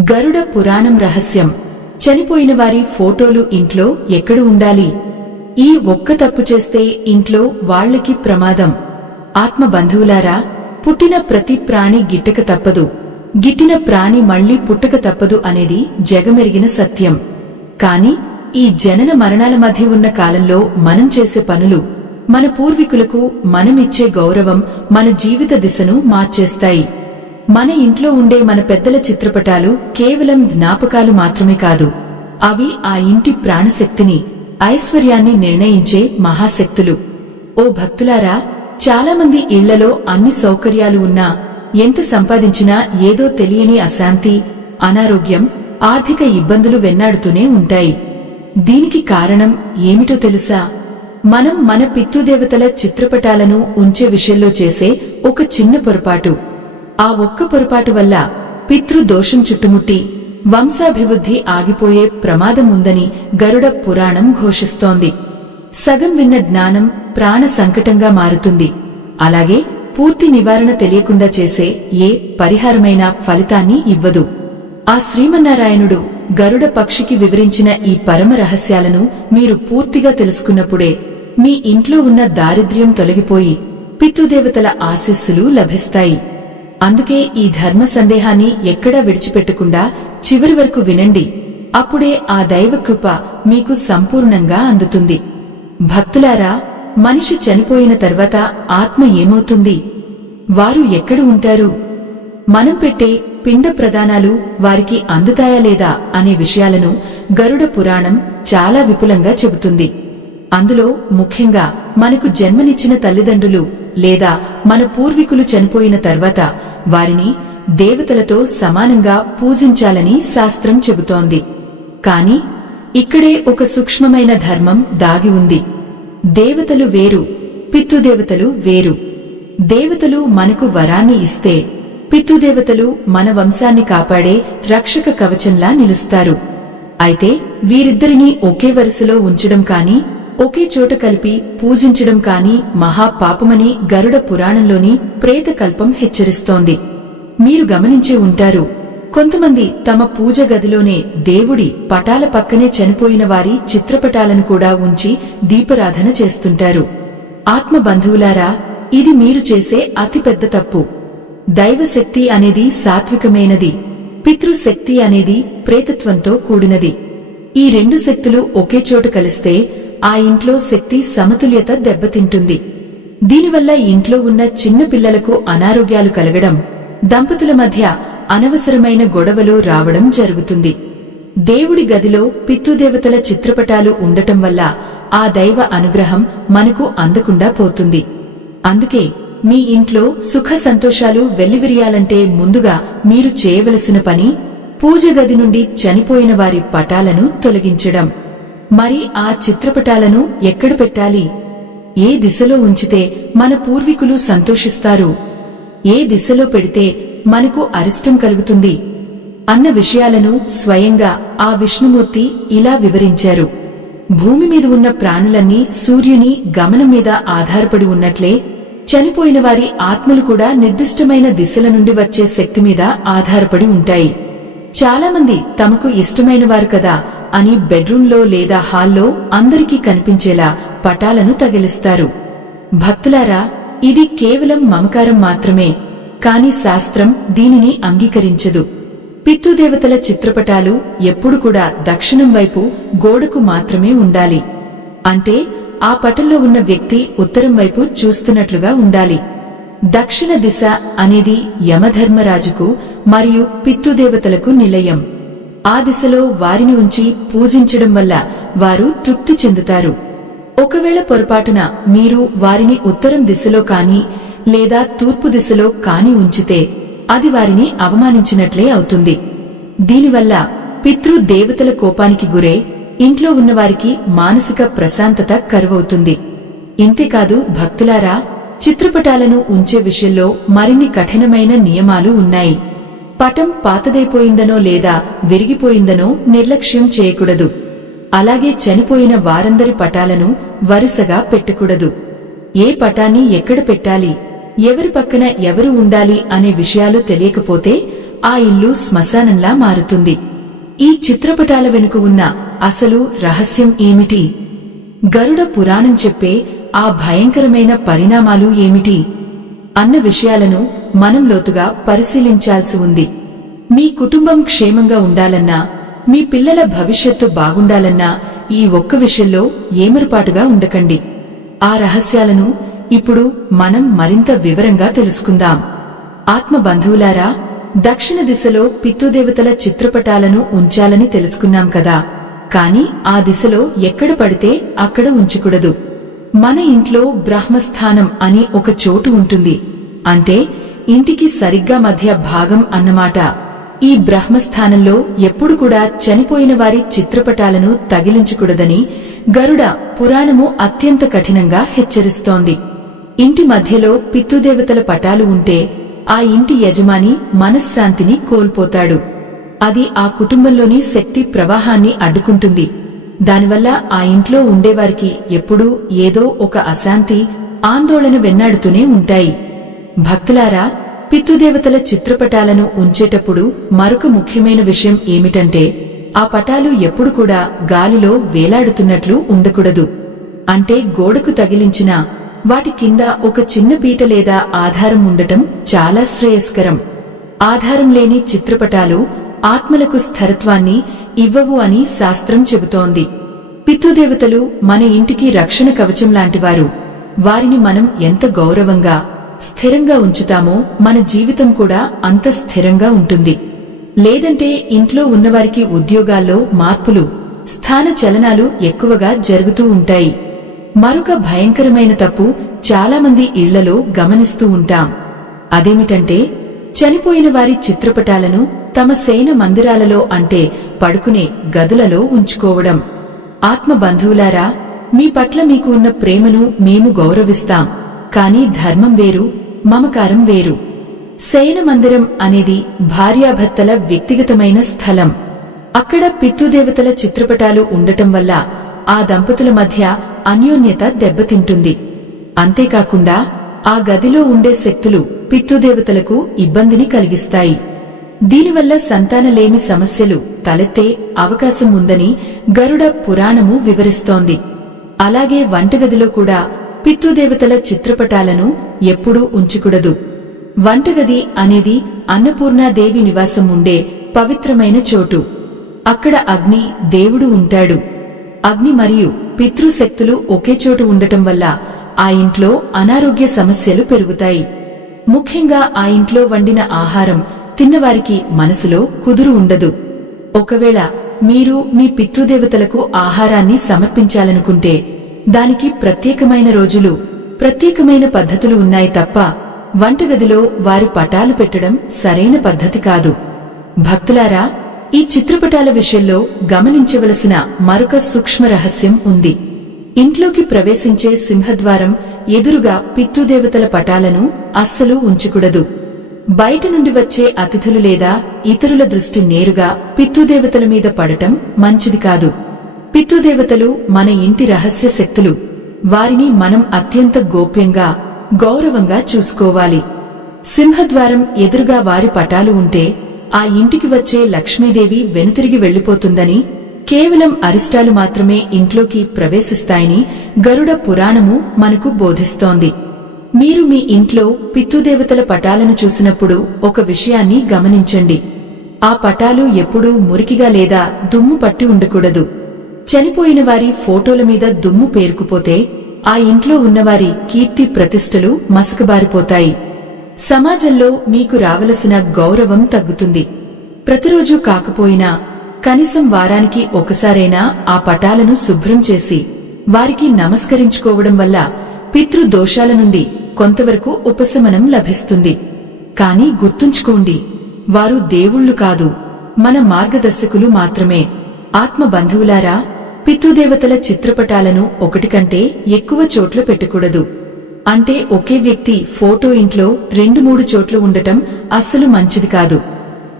గరుడ పురాణం రహస్యం. చనిపోయిన వారి ఫోటోలు ఇంట్లో ఎక్కడ ఉండాలి? ఈ ఒక్క తప్పు చేస్తే ఇంట్లో వాళ్లకి ప్రమాదం. ఆత్మ బంధువులారా, పుట్టిన ప్రతి ప్రాణి గిట్టక తప్పదు, గిట్టిన ప్రాణి మళ్లీ పుట్టక తప్పదు అనేది జగమెరిగిన సత్యం. కాని ఈ జనన మరణాల మధ్య ఉన్న కాలంలో మనం చేసే పనులు, మన పూర్వీకులకు మనమిచ్చే గౌరవం మన జీవిత దిశను మార్చేస్తాయి. మన ఇంట్లో ఉండే మన పెద్దల చిత్రపటాలు కేవలం జ్ఞాపకాలు మాత్రమే కాదు, అవి ఆ ఇంటి ప్రాణశక్తిని, ఐశ్వర్యాన్ని నిర్ణయించే మహాశక్తులు. ఓ భక్తులారా, చాలామంది ఇళ్లలో అన్ని సౌకర్యాలు ఉన్నా, ఎంత సంపాదించినా ఏదో తెలియని అశాంతి, అనారోగ్యం, ఆర్థిక ఇబ్బందులు వెన్నాడుతూనే ఉంటాయి. దీనికి కారణం ఏమిటో తెలుసా? మనం మన పితృదేవతల చిత్రపటాలను ఉంచే విషయంలో చేసే ఒక చిన్న పొరపాటు. ఆ ఒక్క పొరపాటు వల్ల పితృదోషం చుట్టుముట్టి వంశాభివృద్ధి ఆగిపోయే ప్రమాదం ఉందని గరుడ పురాణం ఘోషిస్తోంది. సగం విన్న జ్ఞానం ప్రాణ సంకటంగా మారుతుంది. అలాగే పూర్తి నివారణ తెలియకుండా చేసే ఏ పరిహారమైన ఫలితాన్ని ఇవ్వదు. ఆ శ్రీమన్నారాయణుడు గరుడ పక్షికి వివరించిన ఈ పరమ రహస్యాలను మీరు పూర్తిగా తెలుసుకున్నప్పుడే మీ ఇంట్లో ఉన్న దారిద్ర్యం తొలగిపోయి పితృదేవతల ఆశీస్సులు లభిస్తాయి. అందుకే ఈ ధర్మ సందేహాన్ని ఎక్కడా విడిచిపెట్టకుండా చివరి వరకు వినండి. అప్పుడే ఆ దైవకృప మీకు సంపూర్ణంగా అందుతుంది. భక్తులారా, మనిషి చనిపోయిన తర్వాత ఆత్మ ఏమవుతుంది? వారు ఎక్కడ ఉంటారు? మనం పెట్టే పిండ ప్రదానాలు వారికి అందుతాయా లేదా అనే విషయాలను గరుడ పురాణం చాలా విపులంగా చెబుతుంది. అందులో ముఖ్యంగా మనకు జన్మనిచ్చిన తల్లిదండ్రులు లేదా మన పూర్వీకులు చనిపోయిన తర్వాత వారిని దేవతలతో సమానంగా పూజించాలని శాస్త్రం చెబుతోంది. కాని ఇక్కడే ఒక సూక్ష్మమైన ధర్మం దాగి ఉంది. దేవతలు వేరు, పితృదేవతలు వేరు. దేవతలు మనకు వరాన్ని ఇస్తే, పితృదేవతలు మన వంశాన్ని కాపాడే రక్షక కవచంలా నిలుస్తారు. అయితే వీరిద్దరినీ ఒకే వరుసలో ఉంచడం కాని, ఒకే చోట కలిపి పూజించడం కాని మహాపాపమని గరుడ పురాణంలోని ప్రేతకల్పం హెచ్చరిస్తోంది. మీరు గమనించే ఉంటారు, కొంతమంది తమ పూజ గదిలోనే దేవుడి పటాల పక్కనే చనిపోయిన వారి చిత్రపటాలను కూడా ఉంచి దీపారాధన చేస్తుంటారు. ఆత్మ బంధువులారా, ఇది మీరు చేసే అతిపెద్ద తప్పు. దైవశక్తి అనేది సాత్వికమైనది, పితృశక్తి అనేది ప్రేతత్వంతో కూడినది. ఈ రెండు శక్తులు ఒకే చోట కలిస్తే ఆ ఇంట్లో శక్తి సమతుల్యత దెబ్బతింటుంది. దీనివల్ల ఇంట్లో ఉన్న చిన్న పిల్లలకు అనారోగ్యాలు కలగడం, దంపతుల మధ్య అనవసరమైన గొడవలు రావడం జరుగుతుంది. దేవుడి గదిలో పితృదేవతల చిత్రపటాలు ఉండటం వల్ల ఆ దైవ అనుగ్రహం మనకు అందకుండా పోతుంది. అందుకే మీ ఇంట్లో సుఖ సంతోషాలు వెల్లివిరియాలంటే ముందుగా మీరు చేయవలసిన పని పూజ గది నుండి చనిపోయిన వారి పటాలను తొలగించడం. మరి ఆ చిత్రపటాలను ఎక్కడ పెట్టాలి? ఏ దిశలో ఉంచితే మన పూర్వీకులు సంతోషిస్తారు? ఏ దిశలో పెడితే మనకు అరిష్టం కలుగుతుంది? అన్న విషయాలను స్వయంగా ఆ విష్ణుమూర్తి ఇలా వివరించారు. భూమి మీద ఉన్న ప్రాణులన్నీ సూర్యుని గమనం మీద ఆధారపడి ఉన్నట్లే చనిపోయిన వారి ఆత్మలు కూడా నిర్దిష్టమైన దిశల నుండి వచ్చే శక్తి మీద ఆధారపడి ఉంటాయి. చాలామంది తమకు ఇష్టమైన వారు కదా అని బెడ్రూంలో లేదా హాల్లో అందరికీ కనిపించేలా పటాలను తగిలిస్తారు. భక్తులారా, ఇది కేవలం మమకారం మాత్రమే, కాని శాస్త్రం దీనిని అంగీకరించదు. పితృదేవతల చిత్రపటాలు ఎప్పుడు కూడా దక్షిణం వైపు గోడకు మాత్రమే ఉండాలి. అంటే ఆ పటంలో ఉన్న వ్యక్తి ఉత్తరం వైపు చూస్తున్నట్లుగా ఉండాలి. దక్షిణ దిశ అనేది యమధర్మరాజుకు మరియు పితృదేవతలకు నిలయం. ఆ దిశలో వారిని ఉంచి పూజించడం వల్ల వారు తృప్తి చెందుతారు. ఒకవేళ పొరపాటున మీరు వారిని ఉత్తరం దిశలో కాని లేదా తూర్పు దిశలో కాని ఉంచితే అది వారిని అవమానించినట్లే అవుతుంది. దీనివల్ల పితృదేవతల కోపానికి గురై ఇంట్లో ఉన్నవారికి మానసిక ప్రశాంతత కరువవుతుంది. ఇంతేకాదు భక్తులారా, చిత్రపటాలను ఉంచే విషయంలో మరిన్ని కఠినమైన నియమాలు ఉన్నాయి. పటం పాతదైపోయిందనో లేదా విరిగిపోయిందనో నిర్లక్ష్యం చేయకూడదు. అలాగే చనిపోయిన వారందరి పటాలను వరుసగా పెట్టకూడదు. ఏ పటాన్ని ఎక్కడ పెట్టాలి, ఎవరి పక్కన ఎవరు ఉండాలి అనే విషయాలు తెలియకపోతే ఆ ఇల్లు శ్మశానంలా మారుతుంది. ఈ చిత్రపటాల వెనుక ఉన్న అసలు రహస్యం ఏమిటి? గరుడ పురాణం చెప్పే ఆ భయంకరమైన పరిణామాలు ఏమిటి అన్న విషయాలను మనం లోతుగా పరిశీలించాల్సి ఉంది. మీ కుటుంబం క్షేమంగా ఉండాలన్నా, మీ పిల్లల భవిష్యత్తు బాగుండాలన్నా ఈ ఒక్క విషయంలో ఏమరుపాటుగా ఉండకండి. ఆ రహస్యాలను ఇప్పుడు మనం మరింత వివరంగా తెలుసుకుందాం. ఆత్మ బంధువులారా, దక్షిణ దిశలో పితృదేవతల చిత్రపటాలను ఉంచాలని తెలుసుకున్నాం కదా. కాని ఆ దిశలో ఎక్కడ పడితే అక్కడ ఉంచకూడదు. మన ఇంట్లో బ్రహ్మస్థానం అని ఒక చోటు ఉంటుంది. అంటే ఇంటికి సరిగ్గా మధ్య భాగం అన్నమాట. ఈ బ్రహ్మస్థానంలో ఎప్పుడు కూడా చనిపోయిన వారి చిత్రపటాలను తగిలించకూడదని గరుడ పురాణము అత్యంత కఠినంగా హెచ్చరిస్తోంది. ఇంటి మధ్యలో పితృదేవతల పటాలు ఉంటే ఆ ఇంటి యజమాని మనశ్శాంతిని కోల్పోతాడు. అది ఆ కుటుంబంలోని శక్తి ప్రవాహాన్ని అడ్డుకుంటుంది. దానివల్ల ఆ ఇంట్లో ఉండేవారికి ఎప్పుడూ ఏదో ఒక అశాంతి, ఆందోళన వెన్నాడుతూనే ఉంటాయి. భక్తులారా, పితృదేవతల చిత్రపటాలను ఉంచేటప్పుడు మరొక ముఖ్యమైన విషయం ఏమిటంటే ఆ పటాలు ఎప్పుడు కూడా గాలిలో వేలాడుతున్నట్లు ఉండకూడదు. అంటే గోడకు తగిలించిన వాటి కింద ఒక చిన్న పీట లేదా ఆధారం ఉండటం చాలా శ్రేయస్కరం. ఆధారం లేని చిత్రపటాలు ఆత్మలకు స్థిరత్వాన్ని ఇవ్వవు అని శాస్త్రం చెబుతోంది. పితృదేవతలు మన ఇంటికి రక్షణ కవచం లాంటివారు. వారిని మనం ఎంత గౌరవంగా, స్థిరంగా ఉంచుతామో మన జీవితం కూడా అంత స్థిరంగా ఉంటుంది. లేదంటే ఇంట్లో ఉన్నవారికి ఉద్యోగాల్లో మార్పులు, స్థాన చలనాలు ఎక్కువగా జరుగుతూ ఉంటాయి. మరొక భయంకరమైన తప్పు చాలామంది ఇళ్లలో గమనిస్తూ ఉంటాం. అదేమిటంటే చనిపోయిన వారి చిత్రపటాలను తమ శయన మందిరాలలో, అంటే పడుకునే గదులలో ఉంచుకోవడం. ఆత్మ బంధువులారా, మీ పట్ల మీకు ఉన్న ప్రేమను మేము గౌరవిస్తాం. కాని ధర్మం వేరు, మమకారం వేరు. శయన మందిరం అనేది భార్యాభర్తల వ్యక్తిగతమైన స్థలం. అక్కడ పితృదేవతల చిత్రపటాలు ఉండటం వల్ల ఆ దంపతుల మధ్య అన్యోన్యత దెబ్బతింటుంది. అంతేకాకుండా ఆ గదిలో ఉండే శక్తులు పితృదేవతలకు ఇబ్బందిని కలిగిస్తాయి. దీనివల్ల సంతానలేమి సమస్యలు తలెత్తే అవకాశం ఉందని గరుడ పురాణము వివరిస్తోంది. అలాగే వంటగదిలో కూడా పితృదేవతల చిత్రపటాలను ఎప్పుడూ ఉంచకూడదు. వంటగది అనేది అన్నపూర్ణాదేవి నివాసం ఉండే పవిత్రమైన చోటు. అక్కడ అగ్ని దేవుడు ఉంటాడు. అగ్ని మరియు పితృశక్తులు ఒకే చోటు ఉండటం వల్ల ఆ ఇంట్లో అనారోగ్య సమస్యలు పెరుగుతాయి. ముఖ్యంగా ఆ ఇంట్లో వండిన ఆహారం తిన్నవారికి మనసులో కుదురు ఉండదు. ఒకవేళ మీరు మీ పితృదేవతలకు ఆహారాన్ని సమర్పించాలనుకుంటే దానికి ప్రత్యేకమైన రోజులు, ప్రత్యేకమైన పద్ధతులు ఉన్నాయి తప్ప వంటగదిలో వారి పటాలు పెట్టడం సరైన పద్ధతి కాదు. భక్తులారా, ఈ చిత్రపటాల విషయంలో గమనించవలసిన మరొక సూక్ష్మ రహస్యం ఉంది. ఇంట్లోకి ప్రవేశించే సింహద్వారం ఎదురుగా పితృదేవతల పటాలను అస్సలు ఉంచకూడదు. బయట నుండి వచ్చే అతిథులు లేదా ఇతరుల దృష్టి నేరుగా పితృదేవతల మీద పడటం మంచిది కాదు. పితృదేవతలు మన ఇంటి రహస్య శక్తులు. వారిని మనం అత్యంత గోప్యంగా, గౌరవంగా చూసుకోవాలి. సింహద్వారం ఎదురుగా వారి పటాలు ఉంటే ఆ ఇంటికి వచ్చే లక్ష్మీదేవి వెనుతిరిగి వెళ్లిపోతుందని, కేవలం అరిష్టాలు మాత్రమే ఇంట్లోకి ప్రవేశిస్తాయని గరుడ పురాణము మనకు బోధిస్తోంది. మీరు మీ ఇంట్లో పితృదేవతల పటాలను చూసినప్పుడు ఒక విషయాన్ని గమనించండి. ఆ పటాలు ఎప్పుడూ మురికిగా లేదా దుమ్ము పట్టి ఉండకూడదు. చనిపోయిన వారి ఫోటోల మీద దుమ్ము పేరుకుపోతే ఆ ఇంట్లో ఉన్నవారి కీర్తి ప్రతిష్టలు మసకబారిపోతాయి. సమాజంలో మీకు రావలసిన గౌరవం తగ్గుతుంది. ప్రతిరోజు కాకపోయినా కనీసం వారానికి ఒకసారైనా ఆ పటాలను శుభ్రం చేసి వారికి నమస్కరించుకోవడం వల్ల పితృదోషాల నుండి కొంతవరకు ఉపశమనం లభిస్తుంది. కాని గుర్తుంచుకోండి, వారు దేవుళ్లు కాదు, మన మార్గదర్శకులు మాత్రమే. ఆత్మ బంధువులారా, పితృదేవతల చిత్రపటాలను ఒకటి కంటే ఎక్కువ చోట్ల పెట్టకూడదు. అంటే ఒకే వ్యక్తి ఫోటో ఇంట్లో 2-3 చోట్ల ఉండటం అస్సలు మంచిది కాదు.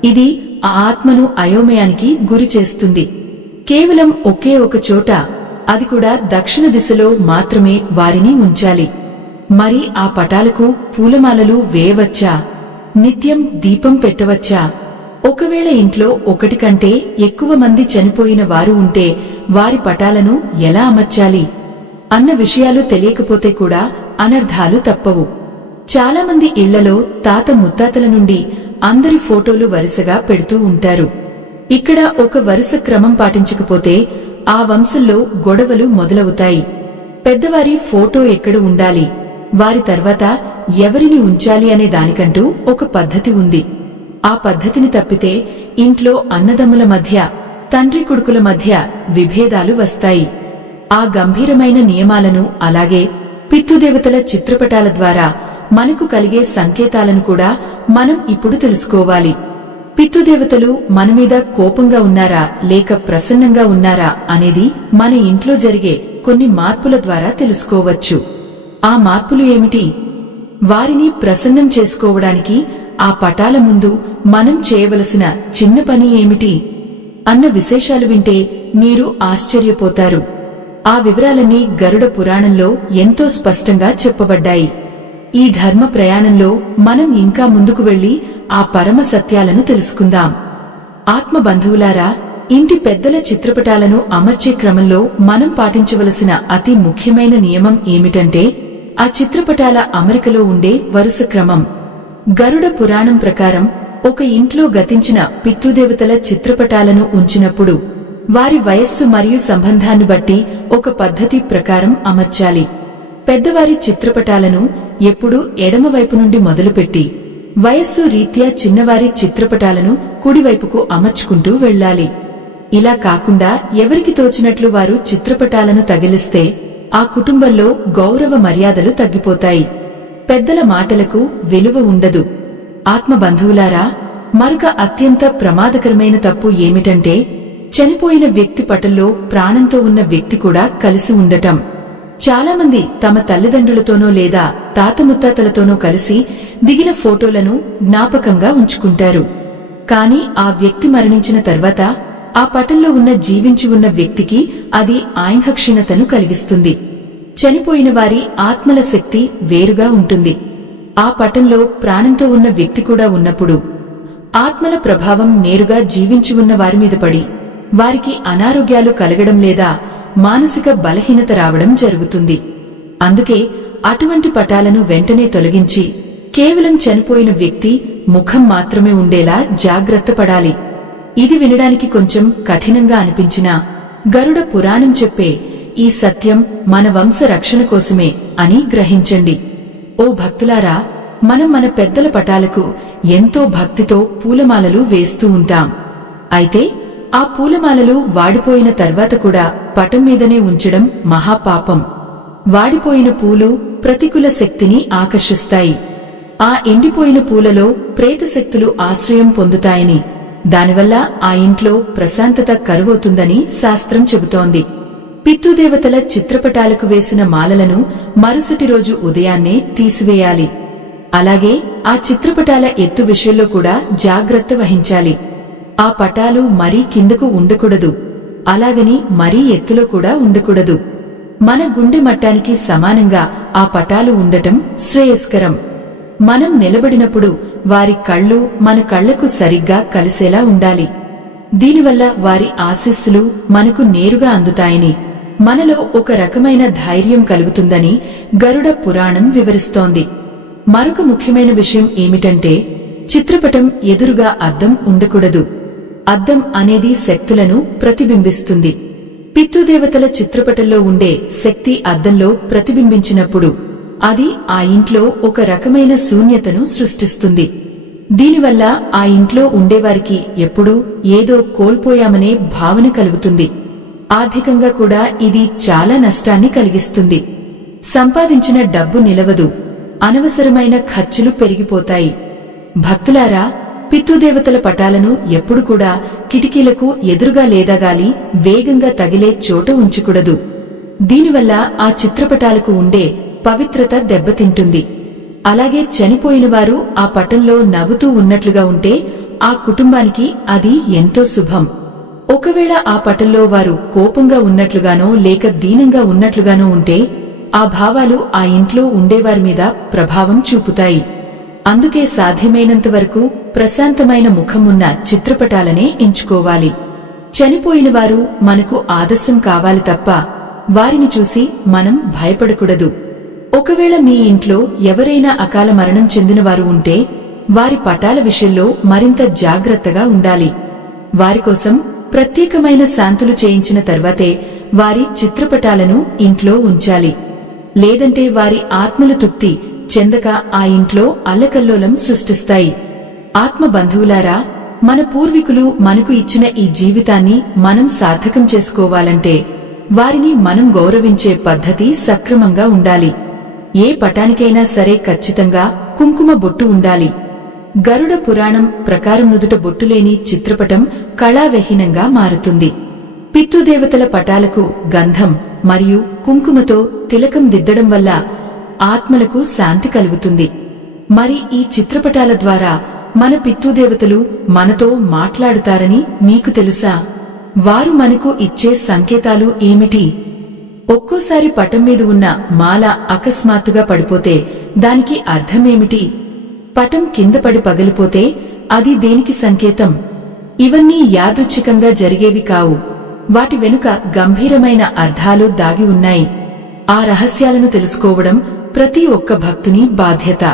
ఇది ఆ ఆత్మను అయోమయానికి గురి చేస్తుంది. కేవలం ఒకే ఒక చోట, అది కూడా దక్షిణ దిశలో మాత్రమే వారిని ఉంచాలి. మరి ఆ పటాలకు పూలమాలలు వేయవచ్చా? నిత్యం దీపం పెట్టవచ్చా? ఒకవేళ ఇంట్లో ఒకటి కంటే ఎక్కువ మంది చనిపోయిన వారు ఉంటే వారి పటాలను ఎలా అమర్చాలి అన్న విషయాలు తెలియకపోతే కూడా అనర్థాలు తప్పవు. చాలామంది ఇళ్లలో తాత ముత్తాతల నుండి అందరి ఫోటోలు వరుసగా పెడుతూ ఉంటారు. ఇక్కడ ఒక వరుస క్రమం పాటించకపోతే ఆ వంశంలో గొడవలు మొదలవుతాయి. పెద్దవారి ఫోటో ఎక్కడ ఉండాలి, వారి తర్వాత ఎవరిని ఉంచాలి అనే దానికంటూ ఒక పద్ధతి ఉంది. ఆ పద్ధతిని తప్పితే ఇంట్లో అన్నదమ్ముల మధ్య, తండ్రి కొడుకుల మధ్య విభేదాలు వస్తాయి. ఆ గంభీరమైన నియమాలను, అలాగే పితృదేవతల చిత్రపటాల ద్వారా మనకు కలిగే సంకేతాలను కూడా మనం ఇప్పుడు తెలుసుకోవాలి. పితృదేవతలు మనమీద కోపంగా ఉన్నారా లేక ప్రసన్నంగా ఉన్నారా అనేది మన ఇంట్లో జరిగే కొన్ని మార్పుల ద్వారా తెలుసుకోవచ్చు. ఆ మార్పులు ఏమిటి? వారిని ప్రసన్నం చేసుకోవడానికి ఆ పటాల ముందు మనం చేయవలసిన చిన్న పని ఏమిటి అన్న విశేషాలు వింటే మీరు ఆశ్చర్యపోతారు. ఆ వివరాలన్నీ గరుడ పురాణంలో ఎంతో స్పష్టంగా చెప్పబడ్డాయి. ఈ ధర్మ ప్రయాణంలో మనం ఇంకా ముందుకు వెళ్లి ఆ పరమ సత్యాలను తెలుసుకుందాం. ఆత్మ బంధువులారా, ఇంటి పెద్దల చిత్రపటాలను అమర్చే క్రమంలో మనం పాటించవలసిన అతి ముఖ్యమైన నియమం ఏమిటంటే ఆ చిత్రపటాల అమరికలో ఉండే వరుస క్రమం. గరుడ పురాణం ప్రకారం ఒక ఇంట్లో గతించిన పితృదేవతల చిత్రపటాలను ఉంచినప్పుడు వారి వయస్సు మరియు సంబంధాన్ని బట్టి ఒక పద్ధతి ప్రకారం అమర్చాలి. పెద్దవారి చిత్రపటాలను ఎప్పుడూ ఎడమవైపు నుండి మొదలుపెట్టి వయస్సు రీత్యా చిన్నవారి చిత్రపటాలను కుడివైపుకు అమర్చుకుంటూ వెళ్లాలి. ఇలా కాకుండా ఎవరికి తోచినట్లు వారు చిత్రపటాలను తగిలిస్తే ఆ కుటుంబంలో గౌరవ మర్యాదలు తగ్గిపోతాయి. పెద్దల మాటలకు విలువ ఉండదు. ఆత్మ బంధువులారా, మరొక అత్యంత ప్రమాదకరమైన తప్పు ఏమిటంటే చనిపోయిన వ్యక్తి పటంలో ప్రాణంతో ఉన్న వ్యక్తి కూడా కలిసి ఉండటం. చాలామంది తమ తల్లిదండ్రులతోనో లేదా తాత ముత్తాతలతోనో కలిసి దిగిన ఫోటోలను జ్ఞాపకంగా ఉంచుకుంటారు. కాని ఆ వ్యక్తి మరణించిన తర్వాత ఆ పటంలో ఉన్న జీవించి ఉన్న వ్యక్తికి అది ఆయింహక్షీణతను కలిగిస్తుంది. చనిపోయిన వారి ఆత్మల శక్తి వేరుగా ఉంటుంది. ఆ పటంలో ప్రాణంతో ఉన్న వ్యక్తి కూడా ఉన్నప్పుడు ఆత్మల ప్రభావం నేరుగా జీవించి ఉన్న వారి మీద పడి వారికి అనారోగ్యాలు కలగడం లేదా మానసిక బలహీనత రావడం జరుగుతుంది. అందుకే అటువంటి పటాలను వెంటనే తొలగించి కేవలం చనిపోయిన వ్యక్తి ముఖం మాత్రమే ఉండేలా జాగ్రత్త పడాలి. ఇది వినడానికి కొంచెం కఠినంగా అనిపించినా గరుడ పురాణం చెప్పే ఈ సత్యం మన వంశ రక్షణ కోసమే అని గ్రహించండి. ఓ భక్తులారా, మనం మన పెద్దల పటాలకు ఎంతో భక్తితో పూలమాలలు వేస్తూ ఉంటాం. అయితే ఆ పూలమాలలు వాడిపోయిన తర్వాత కూడా పటం మీదనే ఉంచడం మహాపాపం. వాడిపోయిన పూలు ప్రతికూల శక్తిని ఆకర్షిస్తాయి. ఆ ఎండిపోయిన పూలలో ప్రేతశక్తులు ఆశ్రయం పొందుతాయని, దానివల్ల ఆ ఇంట్లో ప్రశాంతత కరువవుతుందని శాస్త్రం చెబుతోంది. పితృదేవతల చిత్రపటాలకు వేసిన మాలలను మరుసటి రోజు ఉదయాన్నే తీసివేయాలి. అలాగే ఆ చిత్రపటాల ఎత్తు విషయంలో కూడా జాగ్రత్త వహించాలి. ఆ పటాలు మరీ కిందకు ఉండకూడదు, అలాగని మరీ ఎత్తులో కూడా ఉండకూడదు. మన గుండె మట్టానికి సమానంగా ఆ పటాలు ఉండటం శ్రేయస్కరం. మనం నిలబడినప్పుడు వారి కళ్ళు మన కళ్లకు సరిగ్గా కలిసేలా ఉండాలి. దీనివల్ల వారి ఆశీస్సులు మనకు నేరుగా అందుతాయని, మనలో ఒక రకమైన ధైర్యం కలుగుతుందని గరుడ పురాణం వివరిస్తోంది. మరొక ముఖ్యమైన విషయం ఏమిటంటే చిత్రపటం ఎదురుగా అద్దం ఉండకూడదు. అద్దం అనేది శక్తులను ప్రతిబింబిస్తుంది. పితృదేవతల చిత్రపటంలో ఉండే శక్తి అద్దంలో ప్రతిబింబించినప్పుడు అది ఆ ఇంట్లో ఒక రకమైన శూన్యతను సృష్టిస్తుంది. దీనివల్ల ఆ ఇంట్లో ఉండేవారికి ఎప్పుడూ ఏదో కోల్పోయామనే భావన కలుగుతుంది. ఆర్థికంగా కూడా ఇది చాలా నష్టాన్ని కలిగిస్తుంది. సంపాదించిన డబ్బు నిలవదు, అనవసరమైన ఖర్చులు పెరిగిపోతాయి. భక్తులారా, పితృదేవతల పటాలను ఎప్పుడు కూడా కిటికీలకు ఎదురుగా లేదా గాలి వేగంగా తగిలే చోట ఉంచకూడదు. దీనివల్ల ఆ చిత్రపటాలకు ఉండే పవిత్రత దెబ్బతింటుంది. అలాగే చనిపోయిన వారు ఆ పటంలో నవ్వుతూ ఉన్నట్లుగా ఉంటే ఆ కుటుంబానికి అది ఎంతో శుభం. ఒకవేళ ఆ పటంలో వారు కోపంగా ఉన్నట్లుగానో లేక దీనంగా ఉన్నట్లుగానో ఉంటే ఆ భావాలు ఆ ఇంట్లో ఉండేవారి మీద ప్రభావం చూపుతాయి. అందుకే సాధ్యమైనంత వరకు ప్రశాంతమైన ముఖమున్న చిత్రపటాలనే ఎంచుకోవాలి. చనిపోయిన వారు మనకు ఆదర్శం కావాలి తప్ప వారిని చూసి మనం భయపడకూడదు. ఒకవేళ మీ ఇంట్లో ఎవరైనా అకాల మరణం చెందినవారు ఉంటే వారి పటాల విషయంలో మరింత జాగ్రత్తగా ఉండాలి. వారికోసం ప్రత్యేకమైన శాంతులు చేయించిన తర్వాతే వారి చిత్రపటాలను ఇంట్లో ఉంచాలి. లేదంటే వారి ఆత్మలు తృప్తి చెందక ఆ ఇంట్లో అల్లకల్లోలం సృష్టిస్తాయి. ఆత్మ బంధువులారా, మన పూర్వీకులు మనకు ఇచ్చిన ఈ జీవితాన్ని మనం సార్థకం చేసుకోవాలంటే వారిని మనం గౌరవించే పద్ధతి సక్రమంగా ఉండాలి. ఏ పటానికైనా సరే ఖచ్చితంగా కుంకుమ బొట్టు ఉండాలి. గరుడ పురాణం ప్రకారం నుదుట బొట్టులేని చిత్రపటం కళావిహీనంగా మారుతుంది. పితృదేవతల పటాలకు గంధం మరియు కుంకుమతో తిలకం దిద్దడం వల్ల ఆత్మలకు శాంతి కలుగుతుంది. మరి ఈ చిత్రపటాల ద్వారా మన పితృదేవతలు మనతో మాట్లాడుతారని మీకు తెలుసా? వారు మనకు ఇచ్చే సంకేతాలు ఏమిటి? ఒక్కోసారి పటం మీద ఉన్న మాల అకస్మాత్తుగా పడిపోతే దానికి అర్థమేమిటి? పటం కింద పడి పగిలిపోతే అది దేనికి సంకేతం? ఇవన్నీ యాదృచ్ఛికంగా జరిగేవి కావు. వాటి వెనుక గంభీరమైన అర్థాలు దాగి ఉన్నాయి. ఆ రహస్యాలను తెలుసుకోవడం ప్రతి ఒక్క భక్తుని బాధ్యత.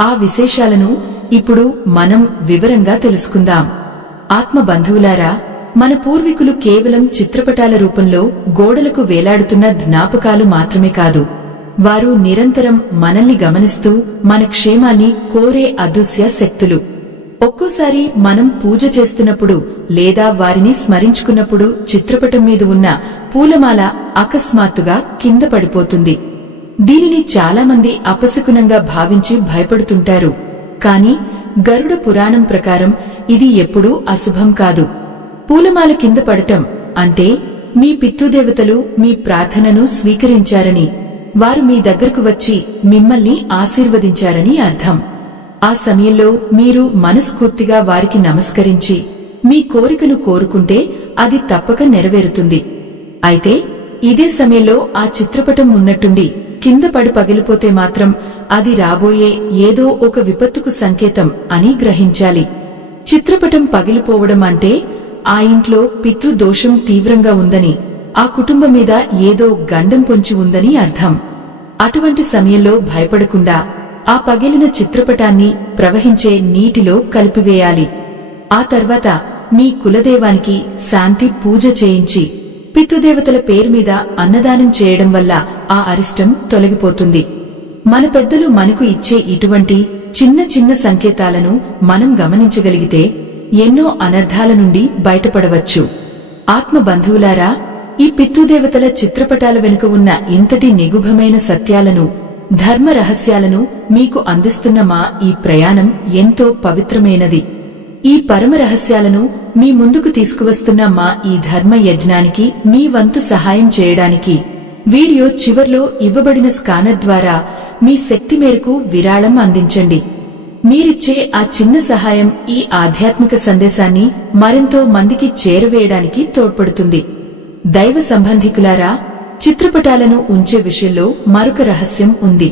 ఆ విశేషాలను ఇప్పుడు మనం వివరంగా తెలుసుకుందాం. ఆత్మ బంధువులారా, మన పూర్వీకులు కేవలం చిత్రపటాల రూపంలో గోడలకు వేలాడుతున్న జ్ఞాపకాలు మాత్రమే కాదు, వారు నిరంతరం మనల్ని గమనిస్తూ మన క్షేమాన్ని కోరే అదృశ్య శక్తులు. ఒక్కోసారి మనం పూజ చేస్తున్నప్పుడు లేదా వారిని స్మరించుకున్నప్పుడు చిత్రపటం మీద ఉన్న పూలమాల అకస్మాత్తుగా కింద పడిపోతుంది. దీనిని చాలామంది అపశకునంగా భావించి భయపడుతుంటారు. కాని గరుడ పురాణం ప్రకారం ఇది ఎప్పుడూ అశుభం కాదు. పూలమాల కింద పడటం అంటే మీ పితృదేవతలు మీ ప్రార్థనను స్వీకరించారని, వారు మీ దగ్గరకు వచ్చి మిమ్మల్ని ఆశీర్వదించారని అర్థం. ఆ సమయంలో మీరు మనస్ఫూర్తిగా వారికి నమస్కరించి మీ కోరికను కోరుకుంటే అది తప్పక నెరవేరుతుంది. అయితే ఇదే సమయంలో ఆ చిత్రపటం ఉన్నట్టుండి కింద పడి పగిలిపోతే మాత్రం అది రాబోయే ఏదో ఒక విపత్తుకు సంకేతం అని గ్రహించాలి. చిత్రపటం పగిలిపోవడం అంటే ఆ ఇంట్లో పితృదోషం తీవ్రంగా ఉందని, ఆ కుటుంబం మీద ఏదో గండం పొంచి ఉందని అర్థం. అటువంటి సమయంలో భయపడకుండా ఆ పగిలిన చిత్రపటాన్ని ప్రవహించే నీటిలో కలిపివేయాలి. ఆ తర్వాత మీ కులదేవానికి శాంతి పూజ చేయించి పితృదేవతల పేరు మీద అన్నదానం చేయడం వల్ల ఆ అరిష్టం తొలగిపోతుంది. మన పెద్దలు మనకు ఇచ్చే ఇటువంటి చిన్న చిన్న సంకేతాలను మనం గమనించగలిగితే ఎన్నో అనర్థాల నుండి బయటపడవచ్చు. ఆత్మ బంధువులారా, ఈ పితృదేవతల చిత్రపటాల వెనుక ఉన్న ఇంతటి నిగూఢమైన సత్యాలను, ధర్మ రహస్యాలను మీకు అందిస్తున్న మా ఈ ప్రయాణం ఎంతో పవిత్రమైనది. ఈ పరమ రహస్యాలను మీ ముందుకు తీసుకువస్తున్న మా ఈ ధర్మ యజ్ఞానికి మీ వంతు సహాయం చేయడానికి వీడియో చివర్లో ఇవ్వబడిన స్కానర్ ద్వారా మీ శక్తి మేరకు విరాళం అందించండి. మీరిచ్చే ఆ చిన్న సహాయం ఈ ఆధ్యాత్మిక సందేశాన్ని మరెంతో మందికి చేరవేయడానికి తోడ్పడుతుంది. దైవ సంబంధికులారా, చిత్రపటాలను ఉంచే విషయంలో మరొక రహస్యం ఉంది.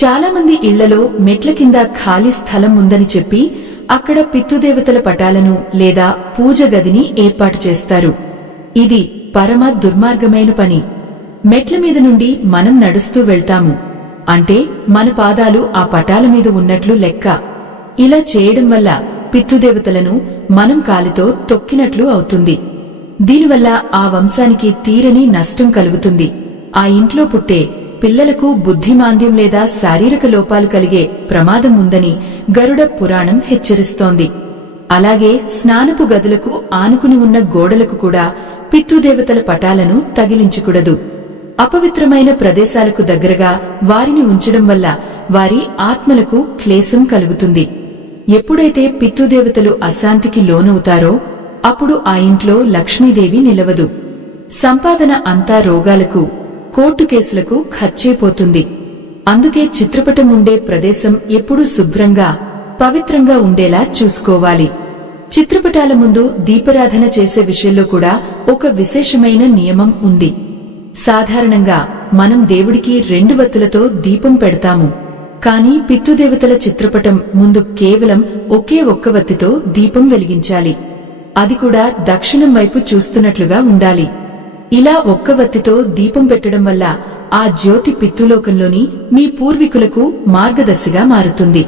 చాలామంది ఇళ్లలో మెట్ల కింద ఖాళీ స్థలం ఉందని చెప్పి అక్కడ పితృదేవతల పటాలను లేదా పూజ గదిని ఏర్పాటు చేస్తారు. ఇది పరమ దుర్మార్గమైన పని. మెట్ల మీద నుండి మనం నడుస్తూ వెళ్తాము అంటే మన పాదాలు ఆ పటాల మీద ఉన్నట్లు లెక్క. ఇలా చేయడం వల్ల పితృదేవతలను మనం కాలితో తొక్కినట్లు అవుతుంది. దీనివల్ల ఆ వంశానికి తీరని నష్టం కలుగుతుంది. ఆ ఇంట్లో పుట్టే పిల్లలకు బుద్ధిమాంద్యం లేదా శారీరక లోపాలు కలిగే ప్రమాదం ఉందని గరుడ పురాణం హెచ్చరిస్తోంది. అలాగే స్నానపు గదులకు ఆనుకుని ఉన్న గోడలకు కూడా పితృదేవతల పటాలను తగిలించకూడదు. అపవిత్రమైన ప్రదేశాలకు దగ్గరగా వారిని ఉంచడం వల్ల వారి ఆత్మలకు క్లేశం కలుగుతుంది. ఎప్పుడైతే పితృదేవతలు అశాంతికి లోనవుతారో అప్పుడు ఆ ఇంట్లో లక్ష్మీదేవి నిలవదు. సంపాదన అంతా రోగాలకు, కోర్టు కేసులకు ఖర్చైపోతుంది. అందుకే చిత్రపటం ఉండే ప్రదేశం ఎప్పుడూ శుభ్రంగా, పవిత్రంగా ఉండేలా చూసుకోవాలి. చిత్రపటాల ముందు దీపారాధన చేసే విషయంలో కూడా ఒక విశేషమైన నియమం ఉంది. సాధారణంగా మనం దేవుడికి 2 వత్తులతో దీపం పెడతాము. కాని పితృదేవతల చిత్రపటం ముందు కేవలం ఒకే ఒక్క వత్తితో దీపం వెలిగించాలి. అది కూడా దక్షిణం వైపు చూస్తున్నట్లుగా ఉండాలి. ఇలా ఒక్క వత్తితో దీపం పెట్టడం వల్ల ఆ జ్యోతి పితృలోకంలోని మీ పూర్వీకులకు మార్గదర్శిగా మారుతుంది.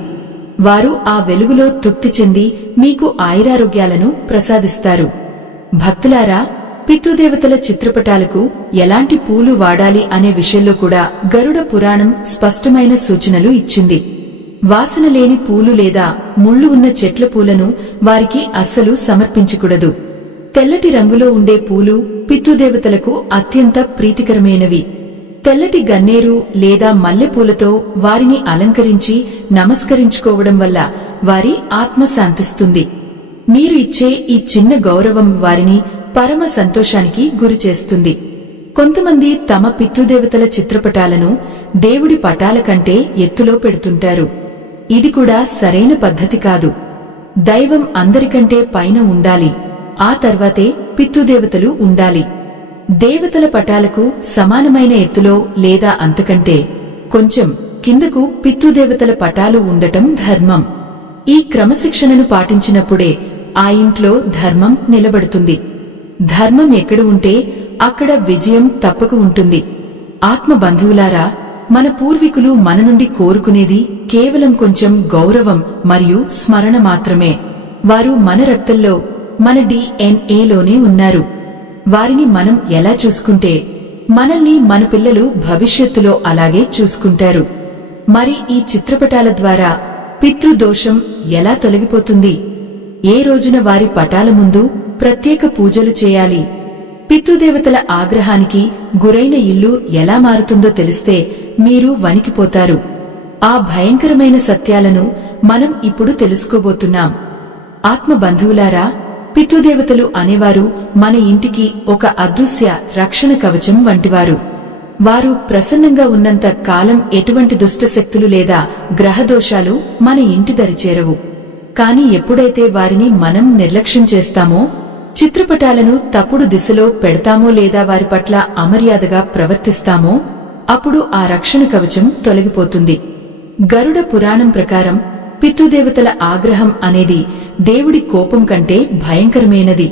వారు ఆ వెలుగులో తృప్తి చెంది మీకు ఆయురారోగ్యాలను ప్రసాదిస్తారు. భక్తులారా, పితృదేవతల చిత్రపటాలకు ఎలాంటి పూలు వాడాలి అనే విషయంలో కూడా గరుడ పురాణం స్పష్టమైన సూచనలు ఇచ్చింది. వాసన లేని పూలు లేదా ముళ్ళు ఉన్న చెట్ల పూలను వారికి అస్సలు సమర్పించకూడదు. తెల్లటి రంగులో ఉండే పూలు పితృదేవతలకు అత్యంత ప్రీతికరమైనవి. తెల్లటి గన్నేరు లేదా మల్లెపూలతో వారిని అలంకరించి నమస్కరించుకోవడం వల్ల వారి ఆత్మ శాంతిస్తుంది. మీరు ఇచ్చే ఈ చిన్న గౌరవం వారిని పరమ సంతోషానికి గురిచేస్తుంది. కొంతమంది తమ పితృదేవతల చిత్రపటాలను దేవుడి పటాల కంటే ఎత్తులో పెడుతుంటారు. ఇది కూడా సరైన పద్ధతి కాదు. దైవం అందరికంటే పైన ఉండాలి, ఆ తర్వాతే పితృదేవతలు ఉండాలి. దేవతల పటాలకు సమానమైన ఎత్తులో లేదా అంతకంటే కొంచెం కిందకు పితృదేవతల పటాలు ఉండటం ధర్మం. ఈ క్రమశిక్షణను పాటించినప్పుడే ఆ ఇంట్లో ధర్మం నిలబడుతుంది. ధర్మం ఎక్కడ ఉంటే అక్కడ విజయం తప్పక ఉంటుంది. ఆత్మ బంధువులారా, మన పూర్వీకులు మన నుండి కోరుకునేది కేవలం కొంచెం గౌరవం మరియు స్మరణ మాత్రమే. వారు మన రక్తంలో, మన డిఎన్ఏలోనే ఉన్నారు. వారిని మనం ఎలా చూసుకుంటే మనల్ని మన పిల్లలు భవిష్యత్తులో అలాగే చూసుకుంటారు. మరి ఈ చిత్రపటాల ద్వారా పితృదోషం ఎలా తొలగిపోతుంది? ఏ రోజున వారి పటాల ముందు ప్రత్యేక పూజలు చేయాలి? పితృదేవతల ఆగ్రహానికి గురైన ఇల్లు ఎలా మారుతుందో తెలిస్తే మీరు వణికిపోతారు. ఆ భయంకరమైన సత్యాలను మనం ఇప్పుడు తెలుసుకోబోతున్నాం. ఆత్మ బంధువులారా, పితృదేవతలు అనేవారు మన ఇంటికి ఒక అదృశ్య రక్షణ కవచం వంటివారు. వారు ప్రసన్నంగా ఉన్నంత కాలం ఎటువంటి దుష్టశక్తులు లేదా గ్రహదోషాలు మన ఇంటి దరిచేరవు. కాని ఎప్పుడైతే వారిని మనం నిర్లక్ష్యం చేస్తామో, చిత్రపటాలను తప్పుడు దిశలో పెడతామో లేదా వారి పట్ల అమర్యాదగా ప్రవర్తిస్తామో, అప్పుడు ఆ రక్షణ కవచం తొలగిపోతుంది. గరుడ పురాణం ప్రకారం పితృదేవతల ఆగ్రహం అనేది దేవుడి కోపం కంటే భయంకరమైనది.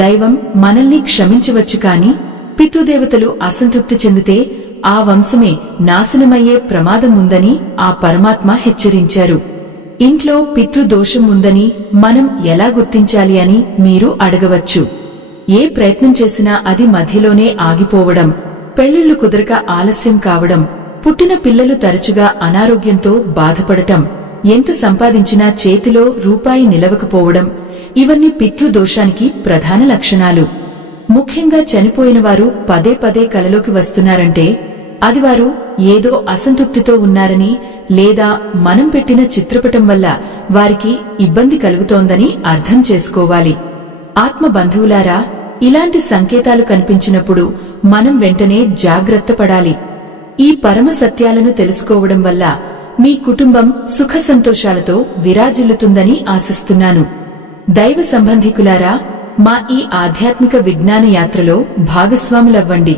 దైవం మనల్ని క్షమించవచ్చు కాని పితృదేవతలు అసంతృప్తి చెందితే ఆ వంశమే నాశనమయ్యే ప్రమాదం ఉందని ఆ పరమాత్మ హెచ్చరించారు. ఇంట్లో పితృదోషం ఉందని మనం ఎలా గుర్తించాలి అని మీరు అడగవచ్చు. ఏ ప్రయత్నం చేసినా అది మధ్యలోనే ఆగిపోవడం, పెళ్లిళ్లు కుదరక ఆలస్యం కావడం, పుట్టిన పిల్లలు తరచుగా అనారోగ్యంతో బాధపడటం, ఎంత సంపాదించినా చేతిలో రూపాయి నిలవకపోవడం, ఇవన్నీ పితృదోషానికి ప్రధాన లక్షణాలు. ముఖ్యంగా చనిపోయిన వారు పదే పదే కలలోకి వస్తున్నారంటే అది వారు ఏదో అసంతృప్తితో ఉన్నారని లేదా మనం పెట్టిన చిత్రపటం వల్ల వారికి ఇబ్బంది కలుగుతోందని అర్థం చేసుకోవాలి. ఆత్మ బంధువులారా, ఇలాంటి సంకేతాలు కనిపించినప్పుడు మనం వెంటనే జాగ్రత్త పడాలి. ఈ పరమ సత్యాలను తెలుసుకోవడం వల్ల మీ కుటుంబం సుఖ సంతోషాలతో విరాజిల్లుతుందని ఆశిస్తున్నాను. దైవ సంబంధికులారా, మా ఈ ఆధ్యాత్మిక విజ్ఞాన యాత్రలో భాగస్వాములవ్వండి.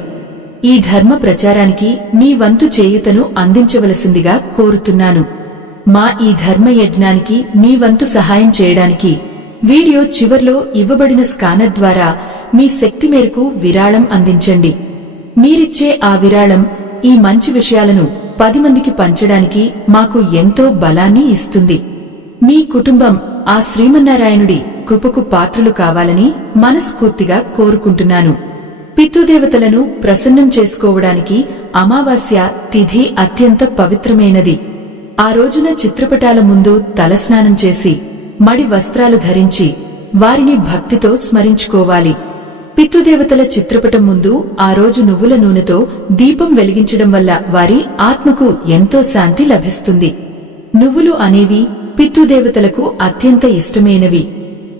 ఈ ధర్మ ప్రచారానికి మీ వంతు చేయూతను అందించవలసిందిగా కోరుతున్నాను. మా ఈ ధర్మ యజ్ఞానికి మీ వంతు సహాయం చేయడానికి వీడియో చివర్లో ఇవ్వబడిన స్కానర్ ద్వారా మీ శక్తి మేరకు విరాళం అందించండి. మీరిచ్చే ఆ విరాళం ఈ మంచి విషయాలను 10 మందికి పంచడానికి మాకు ఎంతో బలాన్ని ఇస్తుంది. మీ కుటుంబం ఆ శ్రీమన్నారాయణుడి కృపకు పాత్రలు కావాలని మనస్ఫూర్తిగా కోరుకుంటున్నాను. పితృదేవతలను ప్రసన్నం చేసుకోవడానికి అమావాస్య తిథి అత్యంత పవిత్రమైనది. ఆ రోజున చిత్రపటాల ముందు తలస్నానం చేసి మడి వస్త్రాలు ధరించి వారిని భక్తితో స్మరించుకోవాలి. పితృదేవతల చిత్రపటం ముందు ఆ రోజు నువ్వుల నూనెతో దీపం వెలిగించడం వల్ల వారి ఆత్మకు ఎంతో శాంతి లభిస్తుంది. నువ్వులు అనేవి పితృదేవతలకు అత్యంత ఇష్టమైనవి.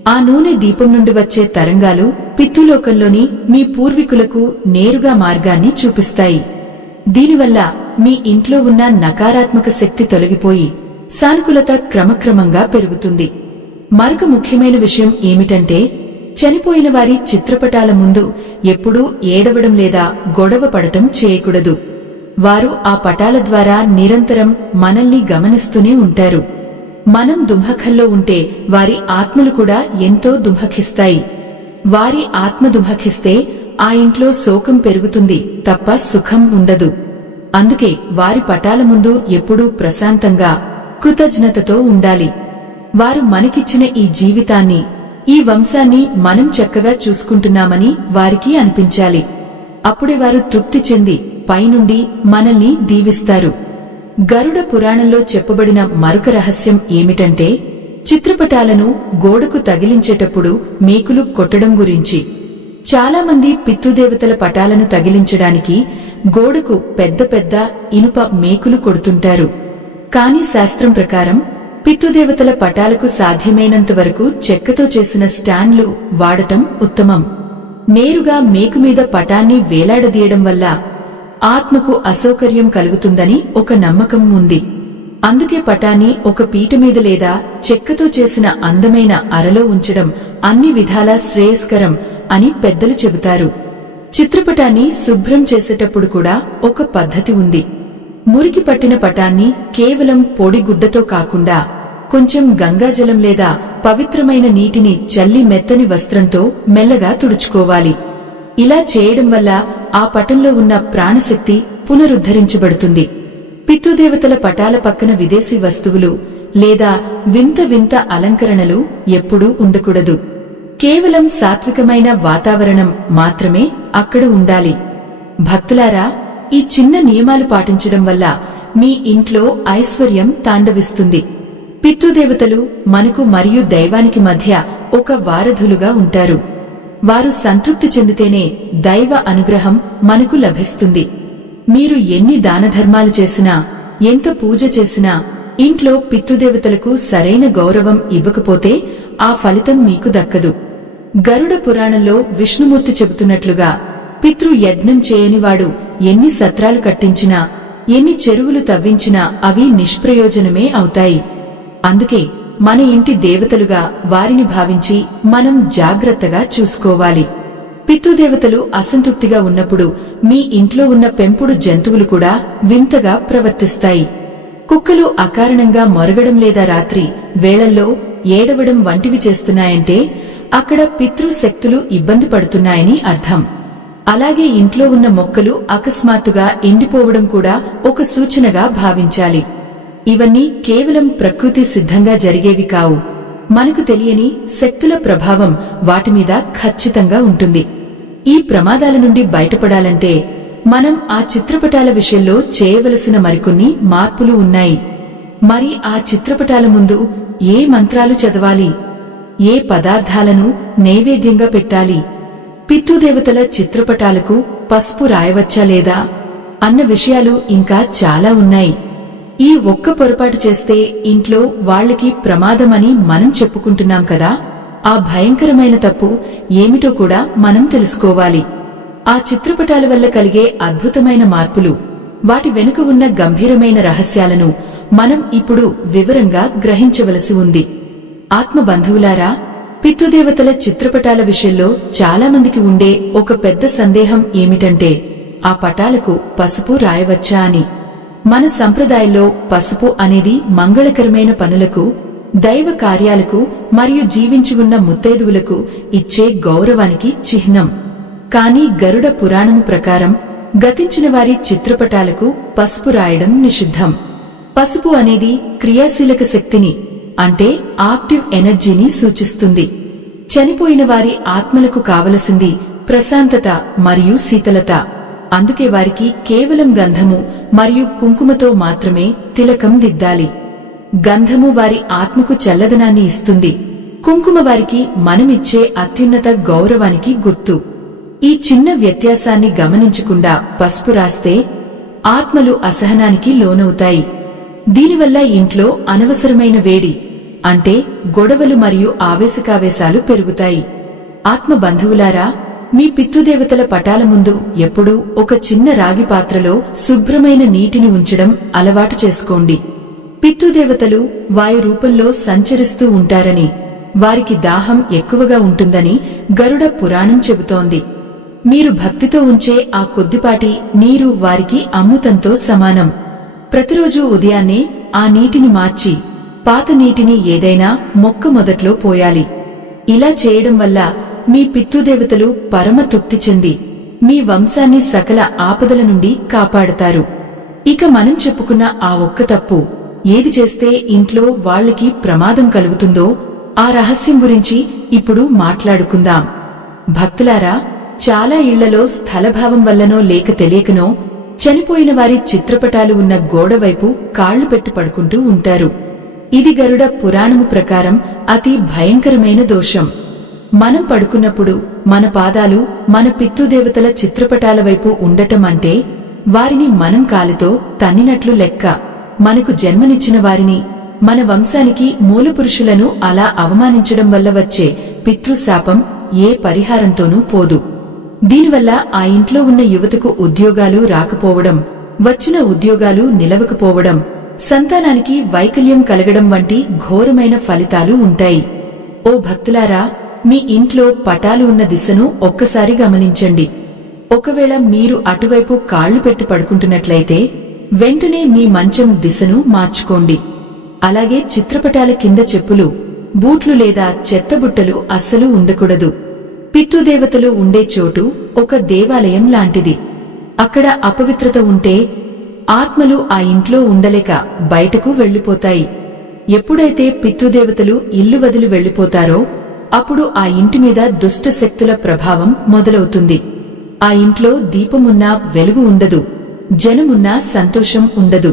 ఆ నూనె దీపం నుండి వచ్చే తరంగాలు పితృలోకంలోని మీ పూర్వీకులకు నేరుగా మార్గాన్ని చూపిస్తాయి. దీనివల్ల మీ ఇంట్లో ఉన్న నకారాత్మక శక్తి తొలగిపోయి సానుకూలత క్రమక్రమంగా పెరుగుతుంది. మరొక ముఖ్యమైన విషయం ఏమిటంటే, చనిపోయిన వారి చిత్రపటాల ముందు ఎప్పుడూ ఏడవడం లేదా గొడవ పడటం చేయకూడదు. వారు ఆ పటాల ద్వారా నిరంతరం మనల్ని గమనిస్తూనే ఉంటారు. మనం దుంహఖంలో ఉంటే వారి ఆత్మలు కూడా ఎంతో దుంహఖిస్తాయి. వారి ఆత్మ దుంహఖిస్తే ఆ ఇంట్లో శోకం పెరుగుతుంది తప్ప సుఖం ఉండదు. అందుకే వారి పటాల ముందు ఎప్పుడూ ప్రశాంతంగా కృతజ్ఞతతో ఉండాలి. వారు మనకిచ్చిన ఈ జీవితాన్ని, ఈ వంశాన్ని మనం చక్కగా చూసుకుంటున్నామని వారికి అనిపించాలి. అప్పుడే వారు తృప్తి చెంది పైనుండి మనల్ని దీవిస్తారు. గరుడ పురాణంలో చెప్పబడిన మరొక రహస్యం ఏమిటంటే, చిత్రపటాలను గోడకు తగిలించేటప్పుడు మేకులు కొట్టడం గురించి. చాలామంది పితృదేవతల పటాలను తగిలించడానికి గోడకు పెద్ద పెద్ద ఇనుప మేకులు కొడుతుంటారు. కాని శాస్త్రం ప్రకారం పితృదేవతల పటాలకు సాధ్యమైనంత వరకు చెక్కతో చేసిన స్టాండ్లు వాడటం ఉత్తమం. నేరుగా మేకు మీద పటాన్ని వేలాడదీయడం వల్ల ఆత్మకు అసౌకర్యం కలుగుతుందని ఒక నమ్మకం ఉంది. అందుకే పటాన్ని ఒక పీట మీద లేదా చెక్కతో చేసిన అందమైన అరలో ఉంచడం అన్ని విధాలా శ్రేయస్కరం అని పెద్దలు చెబుతారు. చిత్రపటాన్ని శుభ్రం చేసేటప్పుడు కూడా ఒక పద్ధతి ఉంది. మురికి పట్టిన పటాన్ని కేవలం పొడిగుడ్డతో కాకుండా కొంచెం గంగాజలం లేదా పవిత్రమైన నీటిని చల్లి మెత్తని వస్త్రంతో మెల్లగా తుడుచుకోవాలి. ఇలా చేయడం వల్ల ఆ పటంలో ఉన్న ప్రాణశక్తి పునరుద్ధరించబడుతుంది. పితృదేవతల పటాల పక్కన విదేశీ వస్తువులు లేదా వింత వింత అలంకరణలు ఎప్పుడూ ఉండకూడదు. కేవలం సాత్వికమైన వాతావరణం మాత్రమే అక్కడ ఉండాలి. భక్తులారా, ఈ చిన్న నియమాలు పాటించడం వల్ల మీ ఇంట్లో ఐశ్వర్యం తాండవిస్తుంది. పితృదేవతలు మనకు మరియు దైవానికి మధ్య ఒక వారధులుగా ఉంటారు. వారు సంతృప్తి చెందితేనే దైవ అనుగ్రహం మనకు లభిస్తుంది. మీరు ఎన్ని దానధర్మాలు చేసినా, ఎంత పూజ చేసినా ఇంట్లో పితృదేవతలకు సరైన గౌరవం ఇవ్వకపోతే ఆ ఫలితం మీకు దక్కదు. గరుడ పురాణంలో విష్ణుమూర్తి చెబుతున్నట్లుగా, పితృయజ్ఞం చేయనివాడు ఎన్ని సత్రాలు కట్టించినా, ఎన్ని చెరువులు తవ్వించినా అవి నిష్ప్రయోజనమే అవుతాయి. అందుకే మన ఇంటి దేవతలుగా వారిని భావించి మనం జాగ్రత్తగా చూసుకోవాలి. పితృదేవతలు అసంతృప్తిగా ఉన్నప్పుడు మీ ఇంట్లో ఉన్న పెంపుడు జంతువులు కూడా వింతగా ప్రవర్తిస్తాయి. కుక్కలు అకారణంగా మొరగడం లేదా రాత్రి వేళల్లో ఏడవడం వంటివి చేస్తున్నాయంటే అక్కడ పితృశక్తులు ఇబ్బంది పడుతున్నాయని అర్థం. అలాగే ఇంట్లో ఉన్న మొక్కలు అకస్మాత్తుగా ఎండిపోవడం కూడా ఒక సూచనగా భావించాలి. ఇవన్నీ కేవలం ప్రకృతి సిద్ధంగా జరిగేవి కావు. మనకు తెలియని శక్తుల ప్రభావం వాటిమీద ఖచ్చితంగా ఉంటుంది. ఈ ప్రమాదాల నుండి బయటపడాలంటే మనం ఆ చిత్రపటాల విషయంలో చేయవలసిన మరికొన్ని మార్పులు ఉన్నాయి. మరి ఆ చిత్రపటాల ముందు ఏ మంత్రాలు చదవాలి, ఏ పదార్థాలను నైవేద్యంగా పెట్టాలి, పితృదేవతల చిత్రపటాలకు పసుపు రాయవచ్చా లేదా అన్న విషయాలు ఇంకా చాలా ఉన్నాయి. ఈ ఒక్క పొరపాటు చేస్తే ఇంట్లో వాళ్లకి ప్రమాదమని మనం చెప్పుకుంటున్నాం కదా, ఆ భయంకరమైన తప్పు ఏమిటో కూడా మనం తెలుసుకోవాలి. ఆ చిత్రపటాల వల్ల కలిగే అద్భుతమైన మార్పులు, వాటి వెనుక ఉన్న గంభీరమైన రహస్యాలను మనం ఇప్పుడు వివరంగా గ్రహించవలసి ఉంది. ఆత్మబంధువులారా, పితృదేవతల చిత్రపటాల విషయంలో చాలామందికి ఉండే ఒక పెద్ద సందేహం ఏమిటంటే, ఆ పటాలకు పసుపు రాయవచ్చా అని. మన సంప్రదాయంలో పసుపు అనేది మంగళకరమైన పనులకు, దైవ కార్యాలకు మరియు జీవించి ఉన్న ముత్తైదువులకు ఇచ్చే గౌరవానికి చిహ్నం. కానీ గరుడ పురాణము ప్రకారం గతించిన వారి చిత్రపటాలకు పసుపు రాయడం నిషిద్ధం. పసుపు అనేది క్రియాశీలక శక్తిని, అంటే యాక్టివ్ ఎనర్జీని సూచిస్తుంది. చనిపోయిన వారి ఆత్మలకు కావలసింది ప్రశాంతత మరియు శీతలత. అందుకే వారికి కేవలం గంధము మరియు కుంకుమతో మాత్రమే తిలకం దిద్దాలి. గంధము వారి ఆత్మకు చల్లదనాన్ని ఇస్తుంది. కుంకుమ వారికి మనమిచ్చే అత్యున్నత గౌరవానికి గుర్తు. ఈ చిన్న వ్యత్యాసాన్ని గమనించకుండా పసుపు రాస్తే ఆత్మలు అసహనానికి లోనవుతాయి. దీనివల్ల ఇంట్లో అనవసరమైన వేడి, అంటే గొడవలు మరియు ఆవేశకావేశాలు పెరుగుతాయి. ఆత్మ బంధువులారా, మీ పితృదేవతల పటాల ముందు ఎప్పుడూ ఒక చిన్న రాగి పాత్రలో శుభ్రమైన నీటిని ఉంచడం అలవాటు చేసుకోండి. పితృదేవతలు వాయు రూపంలో సంచరిస్తూ ఉంటారని, వారికి దాహం ఎక్కువగా ఉంటుందని గరుడ పురాణం చెబుతోంది. మీరు భక్తితో ఉంచే ఆ కొద్దిపాటి నీరు వారికి అమృతంతో సమానం. ప్రతిరోజూ ఉదయాన్నే ఆ నీటిని మార్చి పాత నీటిని ఏదైనా మొక్క మొదట్లో పోయాలి. ఇలా చేయడం వల్ల మీ పితృదేవతలు పరమ తృప్తి చెంది మీ వంశాన్ని సకల ఆపదల నుండి కాపాడతారు. ఇక మనం చెప్పుకున్న ఆ ఒక్క తప్పు ఏది చేస్తే ఇంట్లో వాళ్ళకి ప్రమాదం కలుగుతుందో ఆ రహస్యం గురించి ఇప్పుడు మాట్లాడుకుందాం. భక్తులారా, చాలా ఇళ్లలో స్థలభావం వల్లనో లేక తెలియకనో చనిపోయిన వారి చిత్రపటాలు ఉన్న గోడవైపు కాళ్లు పెట్టి పడుకుంటూ ఉంటారు. ఇది గరుడ పురాణము ప్రకారం అతి భయంకరమైన దోషం. మనం పడుకున్నప్పుడు మన పాదాలు మన పితృదేవతల చిత్రపటాల వైపు ఉండటం అంటే వారిని మనం కాలితో తన్నినట్లు లెక్క. మనకు జన్మనిచ్చిన వారిని, మన వంశానికి మూలపురుషులను అలా అవమానించడం వల్ల వచ్చే పితృశాపం ఏ పరిహారంతోనూ పోదు. దీనివల్ల ఆ ఇంట్లో ఉన్న యువతకు ఉద్యోగాలు రాకపోవడం, వచ్చిన ఉద్యోగాలు నిలవకపోవడం, సంతానానికి వైకల్యం కలగడం వంటి ఘోరమైన ఫలితాలు ఉంటాయి. ఓ భక్తులారా, మీ ఇంట్లో పటాలు ఉన్న దిశను ఒక్కసారి గమనించండి. ఒకవేళ మీరు అటువైపు కాళ్లు పెట్టి పడుకుంటున్నట్లయితే వెంటనే మీ మంచం దిశను మార్చుకోండి. అలాగే చిత్రపటాల కింద చెప్పులు, బూట్లు లేదా చెత్తబుట్టలు అస్సలు ఉండకూడదు. పితృదేవతలు ఉండే చోటు ఒక దేవాలయం లాంటిది. అక్కడ అపవిత్రత ఉంటే ఆత్మలు ఆ ఇంట్లో ఉండలేక బయటకు వెళ్లిపోతాయి. ఎప్పుడైతే పితృదేవతలు ఇల్లు వదిలి వెళ్లిపోతారో అప్పుడు ఆ ఇంటి మీద దుష్ట శక్తుల ప్రభావం మొదలవుతుంది. ఆ ఇంట్లో దీపమున్నా వెలుగు ఉండదు, జనమున్నా సంతోషం ఉండదు.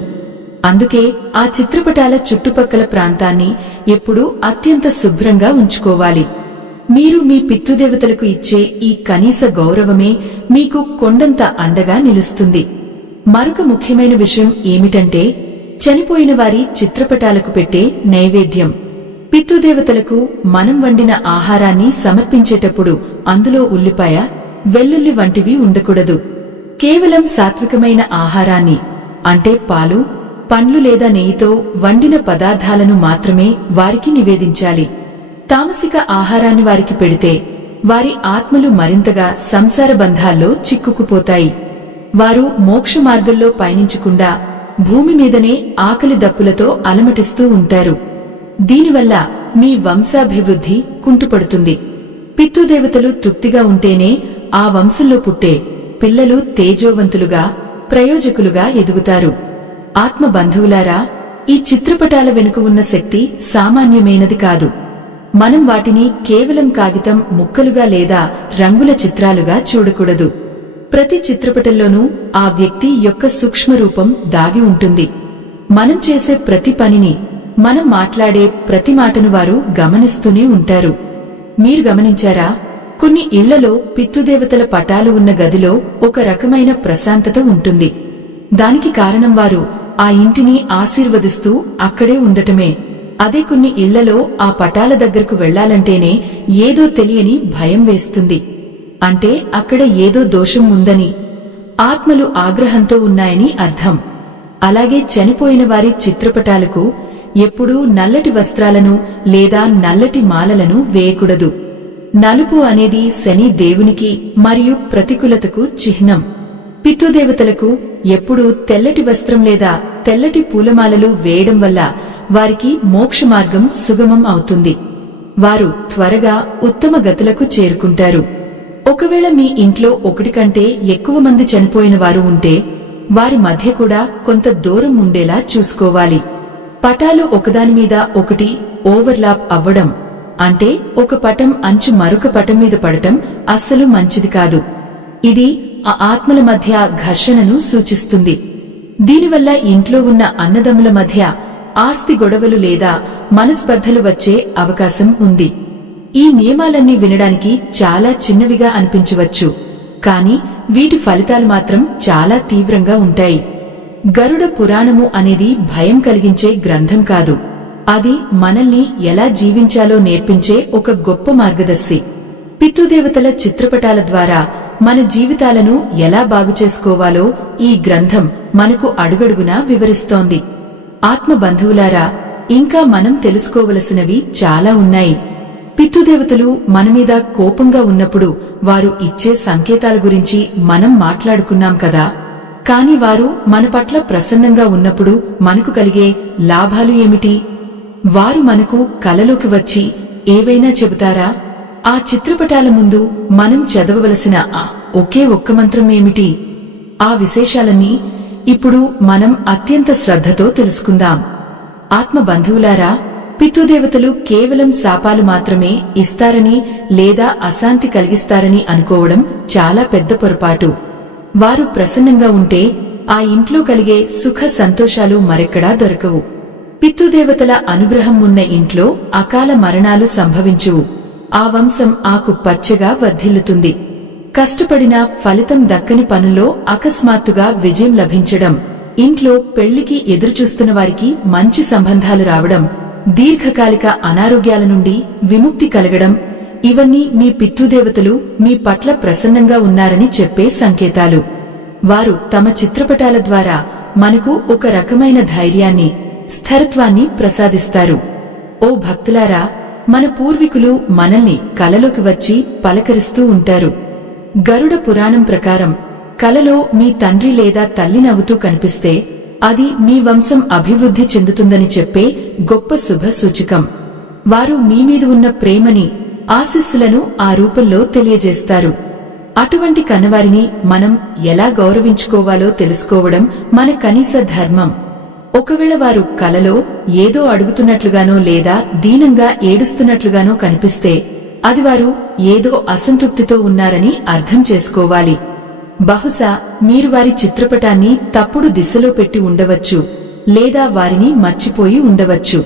అందుకే ఆ చిత్రపటాల చుట్టుపక్కల ప్రాంతాన్ని ఎప్పుడూ అత్యంత శుభ్రంగా ఉంచుకోవాలి. మీరు మీ పితృదేవతలకు ఇచ్చే ఈ కనీస గౌరవమే మీకు కొండంత అండగా నిలుస్తుంది. మరొక ముఖ్యమైన విషయం ఏమిటంటే చనిపోయిన వారి చిత్రపటాలకు పెట్టే నైవేద్యం. పితృదేవతలకు మనం వండిన ఆహారాన్ని సమర్పించేటప్పుడు అందులో ఉల్లిపాయ, వెల్లుల్లి వంటివి ఉండకూడదు. కేవలం సాత్వికమైన ఆహారాన్ని, అంటే పాలు, పండ్లు లేదా నెయ్యితో వండిన పదార్థాలను మాత్రమే వారికి నివేదించాలి. తామసిక ఆహారాన్ని వారికి పెడితే వారి ఆత్మలు మరింతగా సంసార బంధాల్లో చిక్కుకుపోతాయి. వారు మోక్ష మార్గంలో పయనించకుండా భూమి మీదనే ఆకలి దప్పులతో అలమటిస్తూ ఉంటారు. దీనివల్ల మీ వంశాభివృద్ధి కుంటుపడుతుంది. పితృదేవతలు తృప్తిగా ఉంటేనే ఆ వంశంలో పుట్టే పిల్లలు తేజోవంతులుగా, ప్రయోజకులుగా ఎదుగుతారు. ఆత్మ బంధువులారా, ఈ చిత్రపటాల వెనుక ఉన్న శక్తి సామాన్యమైనది కాదు. మనం వాటిని కేవలం కాగితం ముక్కలుగా లేదా రంగుల చిత్రాలుగా చూడకూడదు. ప్రతి చిత్రపటంలోనూ ఆ వ్యక్తి యొక్క సూక్ష్మరూపం దాగి ఉంటుంది. మనం చేసే ప్రతి పనిని, మనం మాట్లాడే ప్రతి మాటను వారు గమనిస్తూనే ఉంటారు. మీరు గమనించారా? కొన్ని ఇళ్లలో పితృదేవతల పటాలు ఉన్న గదిలో ఒక రకమైన ప్రశాంతత ఉంటుంది. దానికి కారణం వారు ఆ ఇంటిని ఆశీర్వదిస్తూ అక్కడే ఉండటమే. అదే కొన్ని ఇళ్లలో ఆ పటాల దగ్గరకు వెళ్లాలంటేనే ఏదో తెలియని భయం వేస్తుంది. అంటే అక్కడ ఏదో దోషం ఉందని, ఆత్మలు ఆగ్రహంతో ఉన్నాయని అర్థం. అలాగే చనిపోయిన వారి చిత్రపటాలకు ఎప్పుడూ నల్లటి వస్త్రాలను లేదా నల్లటి మాలలను వేయకూడదు. నలుపు అనేది శని దేవునికి మరియు ప్రతికూలతకు చిహ్నం. పితృదేవతలకు ఎప్పుడూ తెల్లటి వస్త్రం లేదా తెల్లటి పూలమాలలు వేయడం వల్ల వారికి మోక్ష మార్గం సుగమం అవుతుంది. వారు త్వరగా ఉత్తమ గతులకు చేరుకుంటారు. ఒకవేళ మీ ఇంట్లో ఒకటి కంటే ఎక్కువ మంది చనిపోయిన వారు ఉంటే వారి మధ్య కూడా కొంత దూరం ఉండేలా చూసుకోవాలి. పటాలు ఒకదానిమీద ఒకటి ఓవర్లాప్ అవ్వడం, అంటే ఒక పటం అంచు మరొక పటం మీద పడటం అస్సలు మంచిది కాదు. ఇది ఆ ఆత్మల మధ్య ఘర్షణను సూచిస్తుంది. దీనివల్ల ఇంట్లో ఉన్న అన్నదమ్ముల మధ్య ఆస్తి గొడవలు లేదా మనస్పర్ధలు వచ్చే అవకాశం ఉంది. ఈ నియమాలన్నీ వినడానికి చాలా చిన్నవిగా అనిపించవచ్చు, కానీ వీటి ఫలితాలు మాత్రం చాలా తీవ్రంగా ఉంటాయి. గరుడ పురాణము అనేది భయం కలిగించే గ్రంథం కాదు. అది మనల్ని ఎలా జీవించాలో నేర్పించే ఒక గొప్ప మార్గదర్శి. పితృదేవతల చిత్రపటాల ద్వారా మన జీవితాలను ఎలా బాగుచేసుకోవాలో ఈ గ్రంథం మనకు అడుగడుగునా వివరిస్తోంది. ఆత్మ బంధువులారా, ఇంకా మనం తెలుసుకోవలసినవి చాలా ఉన్నాయి. పితృదేవతలు మనమీద కోపంగా ఉన్నప్పుడు వారు ఇచ్చే సంకేతాల గురించి మనం మాట్లాడుకున్నాం కదా. కాని వారు మన పట్ల ప్రసన్నంగా ఉన్నప్పుడు మనకు కలిగే లాభాలు ఏమిటి? వారు మనకు కలలోకి వచ్చి ఏవైనా చెబుతారా? ఆ చిత్రపటాల ముందు మనం చదవవలసిన ఆ ఒకే ఒక్క మంత్రం ఏమిటి? ఆ విశేషాలన్నీ ఇప్పుడు మనం అత్యంత శ్రద్ధతో తెలుసుకుందాం. ఆత్మ బంధువులారా, పితృదేవతలు కేవలం శాపాలు మాత్రమే ఇస్తారని లేదా అశాంతి కలిగిస్తారని అనుకోవడం చాలా పెద్ద పొరపాటు. వారు ప్రసన్నంగా ఉంటే ఆ ఇంట్లో కలిగే సుఖ సంతోషాలు మరెక్కడా దొరకవు. పితృదేవతల అనుగ్రహం ఉన్న ఇంట్లో అకాల మరణాలు సంభవించువు. ఆ వంశం ఆకు పచ్చగా వర్ధిల్లుతుంది. కష్టపడిన ఫలితం దక్కని పనుల్లో అకస్మాత్తుగా విజయం లభించడం, ఇంట్లో పెళ్లికి ఎదురుచూస్తున్న వారికి మంచి సంబంధాలు రావడం, దీర్ఘకాలిక అనారోగ్యాల నుండి విముక్తి కలగడం, ఇవన్నీ మీ పితృదేవతలు మీ పట్ల ప్రసన్నంగా ఉన్నారని చెప్పే సంకేతాలు. వారు తమ చిత్రపటాల ద్వారా మనకు ఒక రకమైన ధైర్యాన్ని, స్థిరత్వాన్ని ప్రసాదిస్తారు. ఓ భక్తులారా, మన పూర్వీకులు మనల్ని కలలోకి వచ్చి పలకరిస్తూ ఉంటారు. గరుడ పురాణం ప్రకారం కలలో మీ తండ్రి లేదా తల్లి నవ్వుతూ కనిపిస్తే అది మీ వంశం అభివృద్ధి చెందుతుందని చెప్పే గొప్ప శుభ సూచకం. వారు మీమీద ఉన్న ప్రేమని, ఆశీస్సులను ఆ రూపంలో తెలియజేస్తారు. అటువంటి కన్నవారిని మనం ఎలా గౌరవించుకోవాలో తెలుసుకోవడం మన కనీస ధర్మం. ఒకవేళ వారు కలలో ఏదో అడుగుతున్నట్లుగానో లేదా దీనంగా ఏడుస్తున్నట్లుగానో కనిపిస్తే అది వారు ఏదో అసంతృప్తితో ఉన్నారని అర్థం చేసుకోవాలి. బహుశా మీరు వారి చిత్రపటాన్ని తప్పుడు దిశలో పెట్టి ఉండవచ్చు, లేదా వారిని మర్చిపోయి ఉండవచ్చు.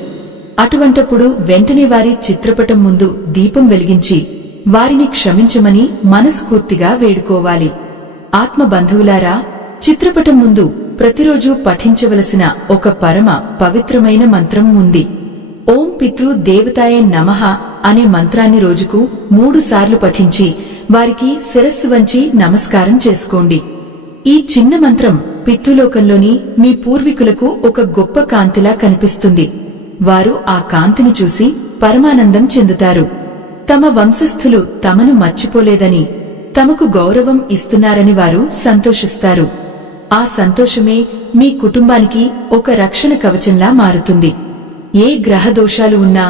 అటువంటప్పుడు వెంటనే వారి చిత్రపటం ముందు దీపం వెలిగించి వారిని క్షమించమని మనస్ఫూర్తిగా వేడుకోవాలి. ఆత్మ బంధువులారా, చిత్రపటం ముందు ప్రతిరోజూ పఠించవలసిన ఒక పరమ పవిత్రమైన మంత్రం ఉంది. ఓం పితృ దేవతాయే నమః అనే మంత్రాన్ని రోజుకు 3 సార్లు పఠించి వారికి శిరస్సు వంచి నమస్కారం చేసుకోండి. ఈ చిన్న మంత్రం పితృలోకంలోని మీ పూర్వీకులకు ఒక గొప్ప కాంతిలా కనిపిస్తుంది. వారు ఆ కాంతిని చూసి పరమానందం చెందుతారు. తమ వంశస్థులు తమను మర్చిపోలేదని, తమకు గౌరవం ఇస్తున్నారని వారు సంతోషిస్తారు. ఆ సంతోషమే మీ కుటుంబానికి ఒక రక్షణ కవచంలా మారుతుంది. ఏ గ్రహ దోషాలు ఉన్నా,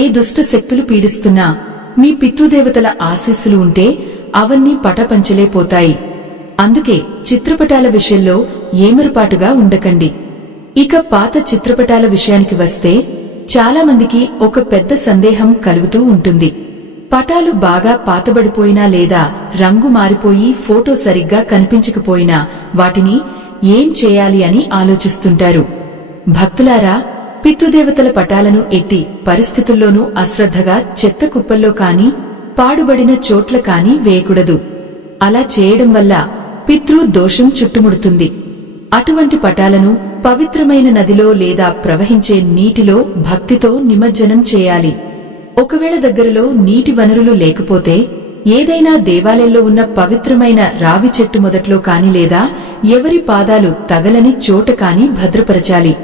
ఏ దుష్ట శక్తులు పీడిస్తున్నా మీ పితృదేవతల ఆశీస్సులు ఉంటే అవన్నీ పటపంచలేపోతాయి. అందుకే చిత్రపటాల విషయంలో ఏమరుపాటుగా ఉండకండి. ఇక పాత చిత్రపటాల విషయానికి వస్తే చాలామందికి ఒక పెద్ద సందేహం కలుగుతూ ఉంటుంది. పటాలు బాగా పాతబడిపోయినా లేదా రంగు మారిపోయి ఫోటో సరిగ్గా కనిపించకపోయినా వాటిని ఏం చేయాలి అని ఆలోచిస్తుంటారు. భక్తులారా, పితృదేవతల పటాలను ఎట్టి పరిస్థితుల్లోనూ అశ్రద్ధగా చెత్త కుప్పల్లో కాని, పాడుబడిన చోట్ల కాని వేయకూడదు. అలా చేయడం వల్ల పితృ దోషం చుట్టుముడుతుంది. అటువంటి పటాలను పవిత్రమైన నదిలో లేదా ప్రవహించే నీటిలో భక్తితో నిమజ్జనం చేయాలి. ఒకవేళ దగ్గరలో నీటి వనరులు లేకపోతే ఏదైనా దేవాలయంలో ఉన్న పవిత్రమైన రావి చెట్టు మొదట్లో కాని లేదా ఎవరి పాదాలు తగలని చోట కాని భద్రపరచాలి.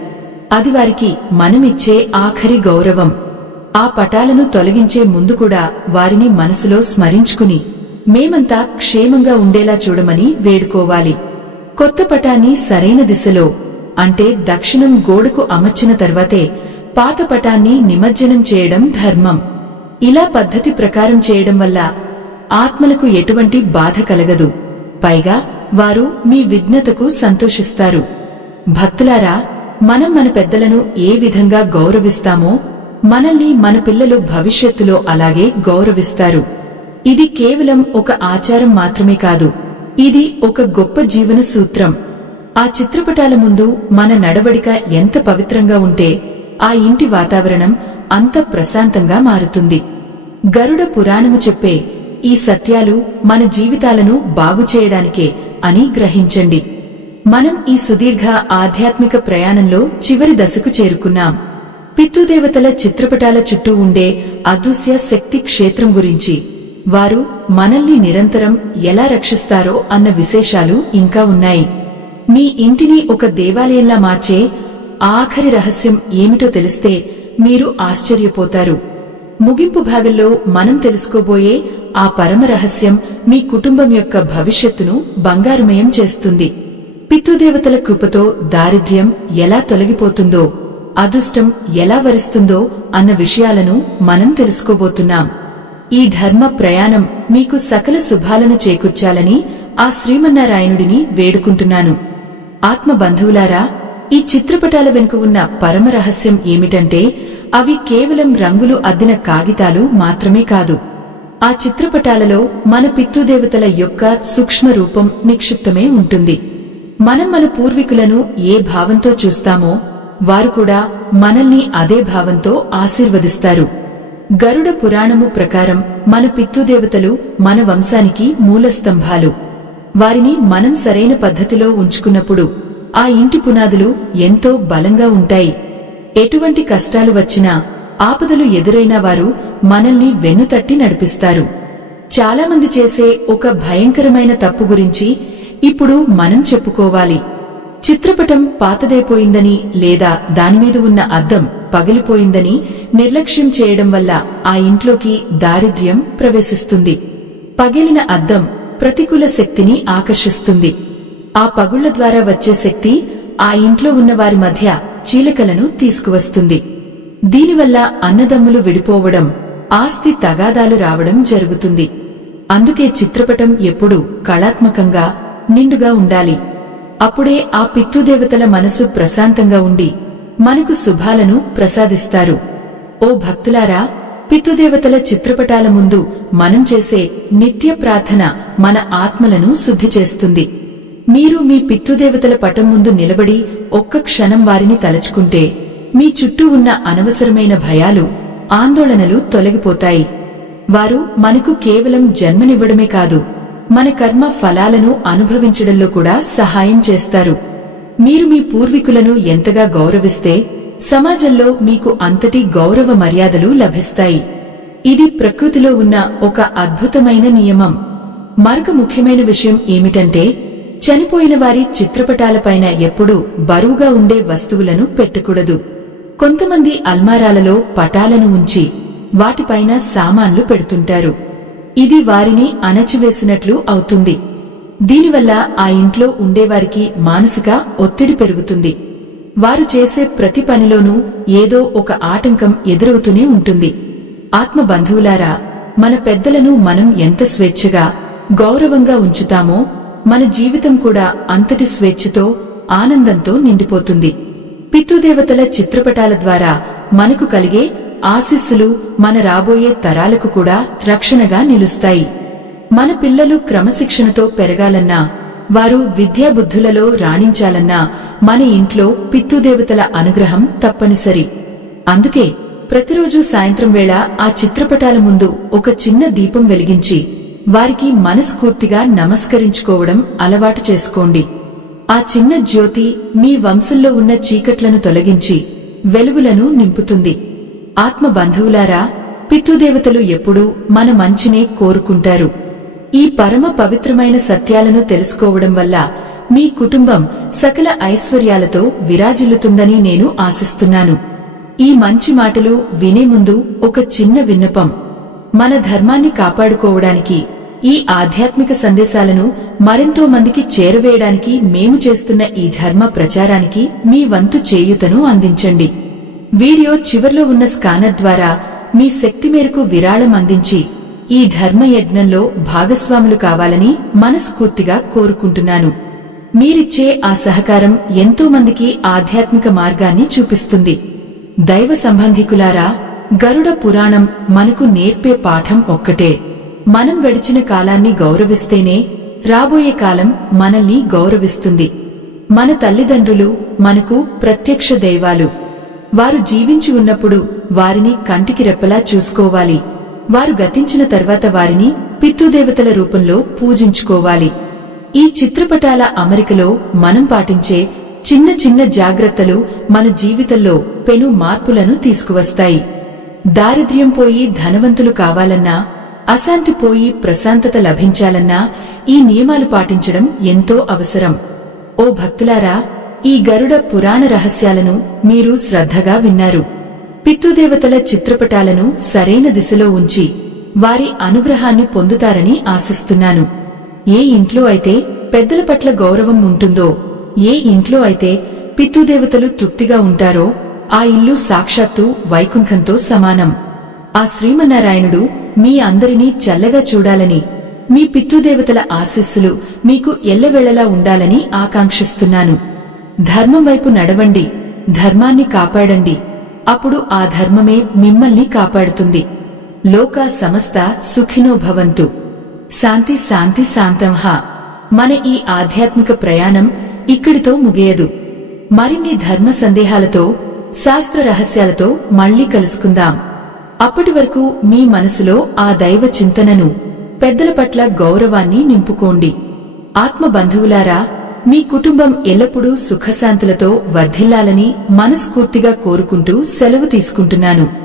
అది వారికి మనమిచ్చే ఆఖరి గౌరవం. ఆ పటాలను తొలగించే ముందు కూడా వారిని మనసులో స్మరించుకుని మేమంతా క్షేమంగా ఉండేలా చూడమని వేడుకోవాలి. కొత్త పటాన్ని సరైన దిశలో, అంటే దక్షిణం గోడకు అమర్చిన తర్వాతే పాత పటాన్ని నిమజ్జనం చేయడం ధర్మం. ఇలా పద్ధతి ప్రకారం చేయడం వల్ల ఆత్మలకు ఎటువంటి బాధ కలగదు. పైగా వారు మీ విఘ్నతకు సంతోషిస్తారు. భక్తులారా, మనం మన పెద్దలను ఏ విధంగా గౌరవిస్తామో మనల్ని మన పిల్లలు భవిష్యత్తులో అలాగే గౌరవిస్తారు. ఇది కేవలం ఒక ఆచారం మాత్రమే కాదు, ఇది ఒక గొప్ప జీవన సూత్రం. ఆ చిత్రపటాల ముందు మన నడవడిక ఎంత పవిత్రంగా ఉంటే ఆ ఇంటి వాతావరణం అంత ప్రశాంతంగా మారుతుంది. గరుడ పురాణము చెప్పే ఈ సత్యాలు మన జీవితాలను బాగుచేయడానికే అని గ్రహించండి. మనం ఈ సుదీర్ఘ ఆధ్యాత్మిక ప్రయాణంలో చివరి దశకు చేరుకున్నాం. పితృదేవతల చిత్రపటాల చుట్టూ ఉండే అదృశ్య శక్తి క్షేత్రం గురించి, వారు మనల్ని నిరంతరం ఎలా రక్షిస్తారో అన్న విశేషాలు ఇంకా ఉన్నాయి. మీ ఇంటిని ఒక దేవాలయంలా మార్చే ఆఖరి రహస్యం ఏమిటో తెలిస్తే మీరు ఆశ్చర్యపోతారు. ముగింపు భాగంలో మనం తెలుసుకోబోయే ఆ పరమ రహస్యం మీ కుటుంబం యొక్క భవిష్యత్తును బంగారుమయం చేస్తుంది. పితృదేవతల కృపతో దారిద్ర్యం ఎలా తొలగిపోతుందో, అదృష్టం ఎలా వరిస్తుందో అన్న విషయాలను మనం తెలుసుకోబోతున్నాం. ఈ ధర్మ ప్రయాణం మీకు సకల శుభాలను చేకూర్చాలని ఆ శ్రీమన్నారాయణుడిని వేడుకుంటున్నాను. ఆత్మ బంధువులారా, ఈ చిత్రపటాల వెనుక ఉన్న పరమ రహస్యం ఏమిటంటే అవి కేవలం రంగులు అద్దిన కాగితాలు మాత్రమే కాదు. ఆ చిత్రపటాలలో మన పితృదేవతల యొక్క సూక్ష్మ రూపం నిక్షిప్తమే ఉంటుంది. మనం మన పూర్వీకులను ఏ భావంతో చూస్తామో వారు కూడా మనల్ని అదే భావంతో ఆశీర్వదిస్తారు. గరుడ పురాణము ప్రకారం మన పితృదేవతలు మన వంశానికి మూలస్తంభాలు. వారిని మనం సరైన పద్ధతిలో ఉంచుకున్నప్పుడు ఆ ఇంటి పునాదులు ఎంతో బలంగా ఉంటాయి. ఎటువంటి కష్టాలు వచ్చినా, ఆపదలు ఎదురైనా వారు మనల్ని వెన్నుతట్టి నడిపిస్తారు. చాలామంది చేసే ఒక భయంకరమైన తప్పు గురించి ఇప్పుడు మనం చెప్పుకోవాలి. చిత్రపటం పాతదైపోయిందని లేదా దానిమీద ఉన్న అద్దం పగిలిపోయిందని నిర్లక్ష్యం చేయడం వల్ల ఆ ఇంట్లోకి దారిద్ర్యం ప్రవేశిస్తుంది. పగిలిన అద్దం ప్రతికూల శక్తిని ఆకర్షిస్తుంది. ఆ పగుళ్ల ద్వారా వచ్చే శక్తి ఆ ఇంట్లో ఉన్న వారి మధ్య చీలికలను తీసుకువస్తుంది. దీనివల్ల అన్నదమ్ములు విడిపోవడం, ఆస్తి తగాదాలు రావడం జరుగుతుంది. అందుకే చిత్రపటం ఎప్పుడూ కళాత్మకంగా, నిండుగా ఉండాలి. అప్పుడే ఆ పితృదేవతల మనసు ప్రశాంతంగా ఉండి మనకు శుభాలను ప్రసాదిస్తారు. ఓ భక్తులారా, పితృదేవతల చిత్రపటాల ముందు మనం చేసే నిత్య ప్రార్థన మన ఆత్మలను శుద్ధి చేస్తుంది. మీరు మీ పితృదేవతల పటం ముందు నిలబడి ఒక్క క్షణం వారిని తలచుకుంటే మీ చుట్టూ ఉన్న అనవసరమైన భయాలు, ఆందోళనలు తొలగిపోతాయి. వారు మనకు కేవలం జన్మనివ్వడమే కాదు, మన కర్మ ఫలాలను అనుభవించడంలో కూడా సహాయం చేస్తారు. మీరు మీ పూర్వీకులను ఎంతగా గౌరవిస్తే సమాజంలో మీకు అంతటి గౌరవ మర్యాదలు లభిస్తాయి. ఇది ప్రకృతిలో ఉన్న ఒక అద్భుతమైన నియమం. మరొక ముఖ్యమైన విషయం ఏమిటంటే చనిపోయిన వారి చిత్రపటాలపైన ఎప్పుడూ బరువుగా ఉండే వస్తువులను పెట్టకూడదు. కొంతమంది అల్మారాలలో పటాలను ఉంచి వాటిపైన సామాన్లు పెడుతుంటారు. ఇది వారిని అణచివేసినట్లు అవుతుంది. దీనివల్ల ఆ ఇంట్లో ఉండేవారికి మానసిక ఒత్తిడి పెరుగుతుంది. వారు చేసే ప్రతి పనిలోనూ ఏదో ఒక ఆటంకం ఎదురవుతూనే ఉంటుంది. ఆత్మ బంధువులారా, మన పెద్దలను మనం ఎంత స్వేచ్ఛగా, గౌరవంగా ఉంచుతామో మన జీవితం కూడా అంతటి స్వేచ్ఛతో, ఆనందంతో నిండిపోతుంది. పితృదేవతల చిత్రపటాల ద్వారా మనకు కలిగే ఆశీస్సులు మన రాబోయే తరాలకు కూడా రక్షణగా నిలుస్తాయి. మన పిల్లలు క్రమశిక్షణతో పెరగాలన్నా, వారు విద్యాబుద్ధులలో రాణించాలన్నా మన ఇంట్లో పితృదేవతల అనుగ్రహం తప్పనిసరి. అందుకే ప్రతిరోజు సాయంత్రం వేళ ఆ చిత్రపటాల ముందు ఒక చిన్న దీపం వెలిగించి వారికి మనస్ఫూర్తిగా నమస్కరించుకోవడం అలవాటు చేసుకోండి. ఆ చిన్న జ్యోతి మీ వంశంలో ఉన్న చీకట్లను తొలగించి వెలుగులను నింపుతుంది. ఆత్మ బంధువులారా, పితృదేవతలు ఎప్పుడూ మన మంచినే కోరుకుంటారు. ఈ పరమ పవిత్రమైన సత్యాలను తెలుసుకోవడం వల్ల మీ కుటుంబం సకల ఐశ్వర్యాలతో విరాజిల్లుతుందని నేను ఆశిస్తున్నాను. ఈ మంచి మాటలు వినే ముందు ఒక చిన్న విన్నపం. మన ధర్మాన్ని కాపాడుకోవడానికి, ఈ ఆధ్యాత్మిక సందేశాలను మరెంతో మందికి చేరవేయడానికి మేము చేస్తున్న ఈ ధర్మ ప్రచారానికి మీ వంతు చేయూతను అందించండి. వీడియో చివర్లో ఉన్న స్కానర్ ద్వారా మీ శక్తి మేరకు విరాళం అందించి ఈ ధర్మ యజ్ఞంలో భాగస్వాములు కావాలని మనస్ఫూర్తిగా కోరుకుంటున్నాను. మీరిచ్చే ఆ సహకారం ఎంతో మందికి ఆధ్యాత్మిక మార్గాన్ని చూపిస్తుంది. దైవ సంబంధికులారా, గరుడ పురాణం మనకు నేర్పే పాఠం ఒక్కటే. మనం గడిచిన కాలాన్ని గౌరవిస్తేనే రాబోయే కాలం మనల్ని గౌరవిస్తుంది. మన తల్లిదండ్రులు మనకు ప్రత్యక్ష దైవాలు. వారు జీవించి ఉన్నప్పుడు వారిని కంటికి రెప్పలా చూసుకోవాలి. వారు గతించిన తర్వాత వారిని పితృదేవతల రూపంలో పూజించుకోవాలి. ఈ చిత్రపటాల అమరికలో మనం పాటించే చిన్న చిన్న జాగ్రత్తలు మన జీవితంలో పెను మార్పులను తీసుకువస్తాయి. దారిద్ర్యం పోయి ధనవంతులు కావాలన్నా, అశాంతి పోయి ప్రశాంతత లభించాలన్నా ఈ నియమాలు పాటించడం ఎంతో అవసరం. ఓ భక్తులారా, ఈ గరుడ పురాణ రహస్యాలను మీరు శ్రద్ధగా విన్నారు. పితృదేవతల చిత్రపటాలను సరైన దిశలో ఉంచి వారి అనుగ్రహాన్ని పొందుతారని ఆశిస్తున్నాను. ఏ ఇంట్లో అయితే పెద్దల పట్ల గౌరవం ఉంటుందో, ఏ ఇంట్లో అయితే పితృదేవతలు తృప్తిగా ఉంటారో ఆ ఇల్లు సాక్షాత్తు వైకుంఠంతో సమానం. ఆ శ్రీమన్నారాయణుడు మీ అందరినీ చల్లగా చూడాలని, మీ పితృదేవతల ఆశీస్సులు మీకు ఎల్లవేళలా ఉండాలని ఆకాంక్షిస్తున్నాను. ధర్మం వైపు నడవండి, ధర్మాన్ని కాపాడండి. అప్పుడు ఆ ధర్మమే మిమ్మల్ని కాపాడుతుంది. లోకా సమస్త సుఖినో భవంతు. శాంతి శాంతి శాంతంహ. మన ఈ ఆధ్యాత్మిక ప్రయాణం ఇక్కడితో ముగియదు. మరిన్ని ధర్మ సందేహాలతో, శాస్త్ర రహస్యాలతో మళ్లీ కలుసుకుందాం. అప్పటి వరకు మీ మనసులో ఆ దైవ చింతనను, పెద్దల పట్ల గౌరవాన్ని నింపుకోండి. ఆత్మ బంధువులారా, మీ కుటుంబం ఎల్లప్పుడూ సుఖశాంతులతో వర్ధిల్లాలని మనస్ఫూర్తిగా కోరుకుంటూ సెలవు తీసుకుంటున్నాను.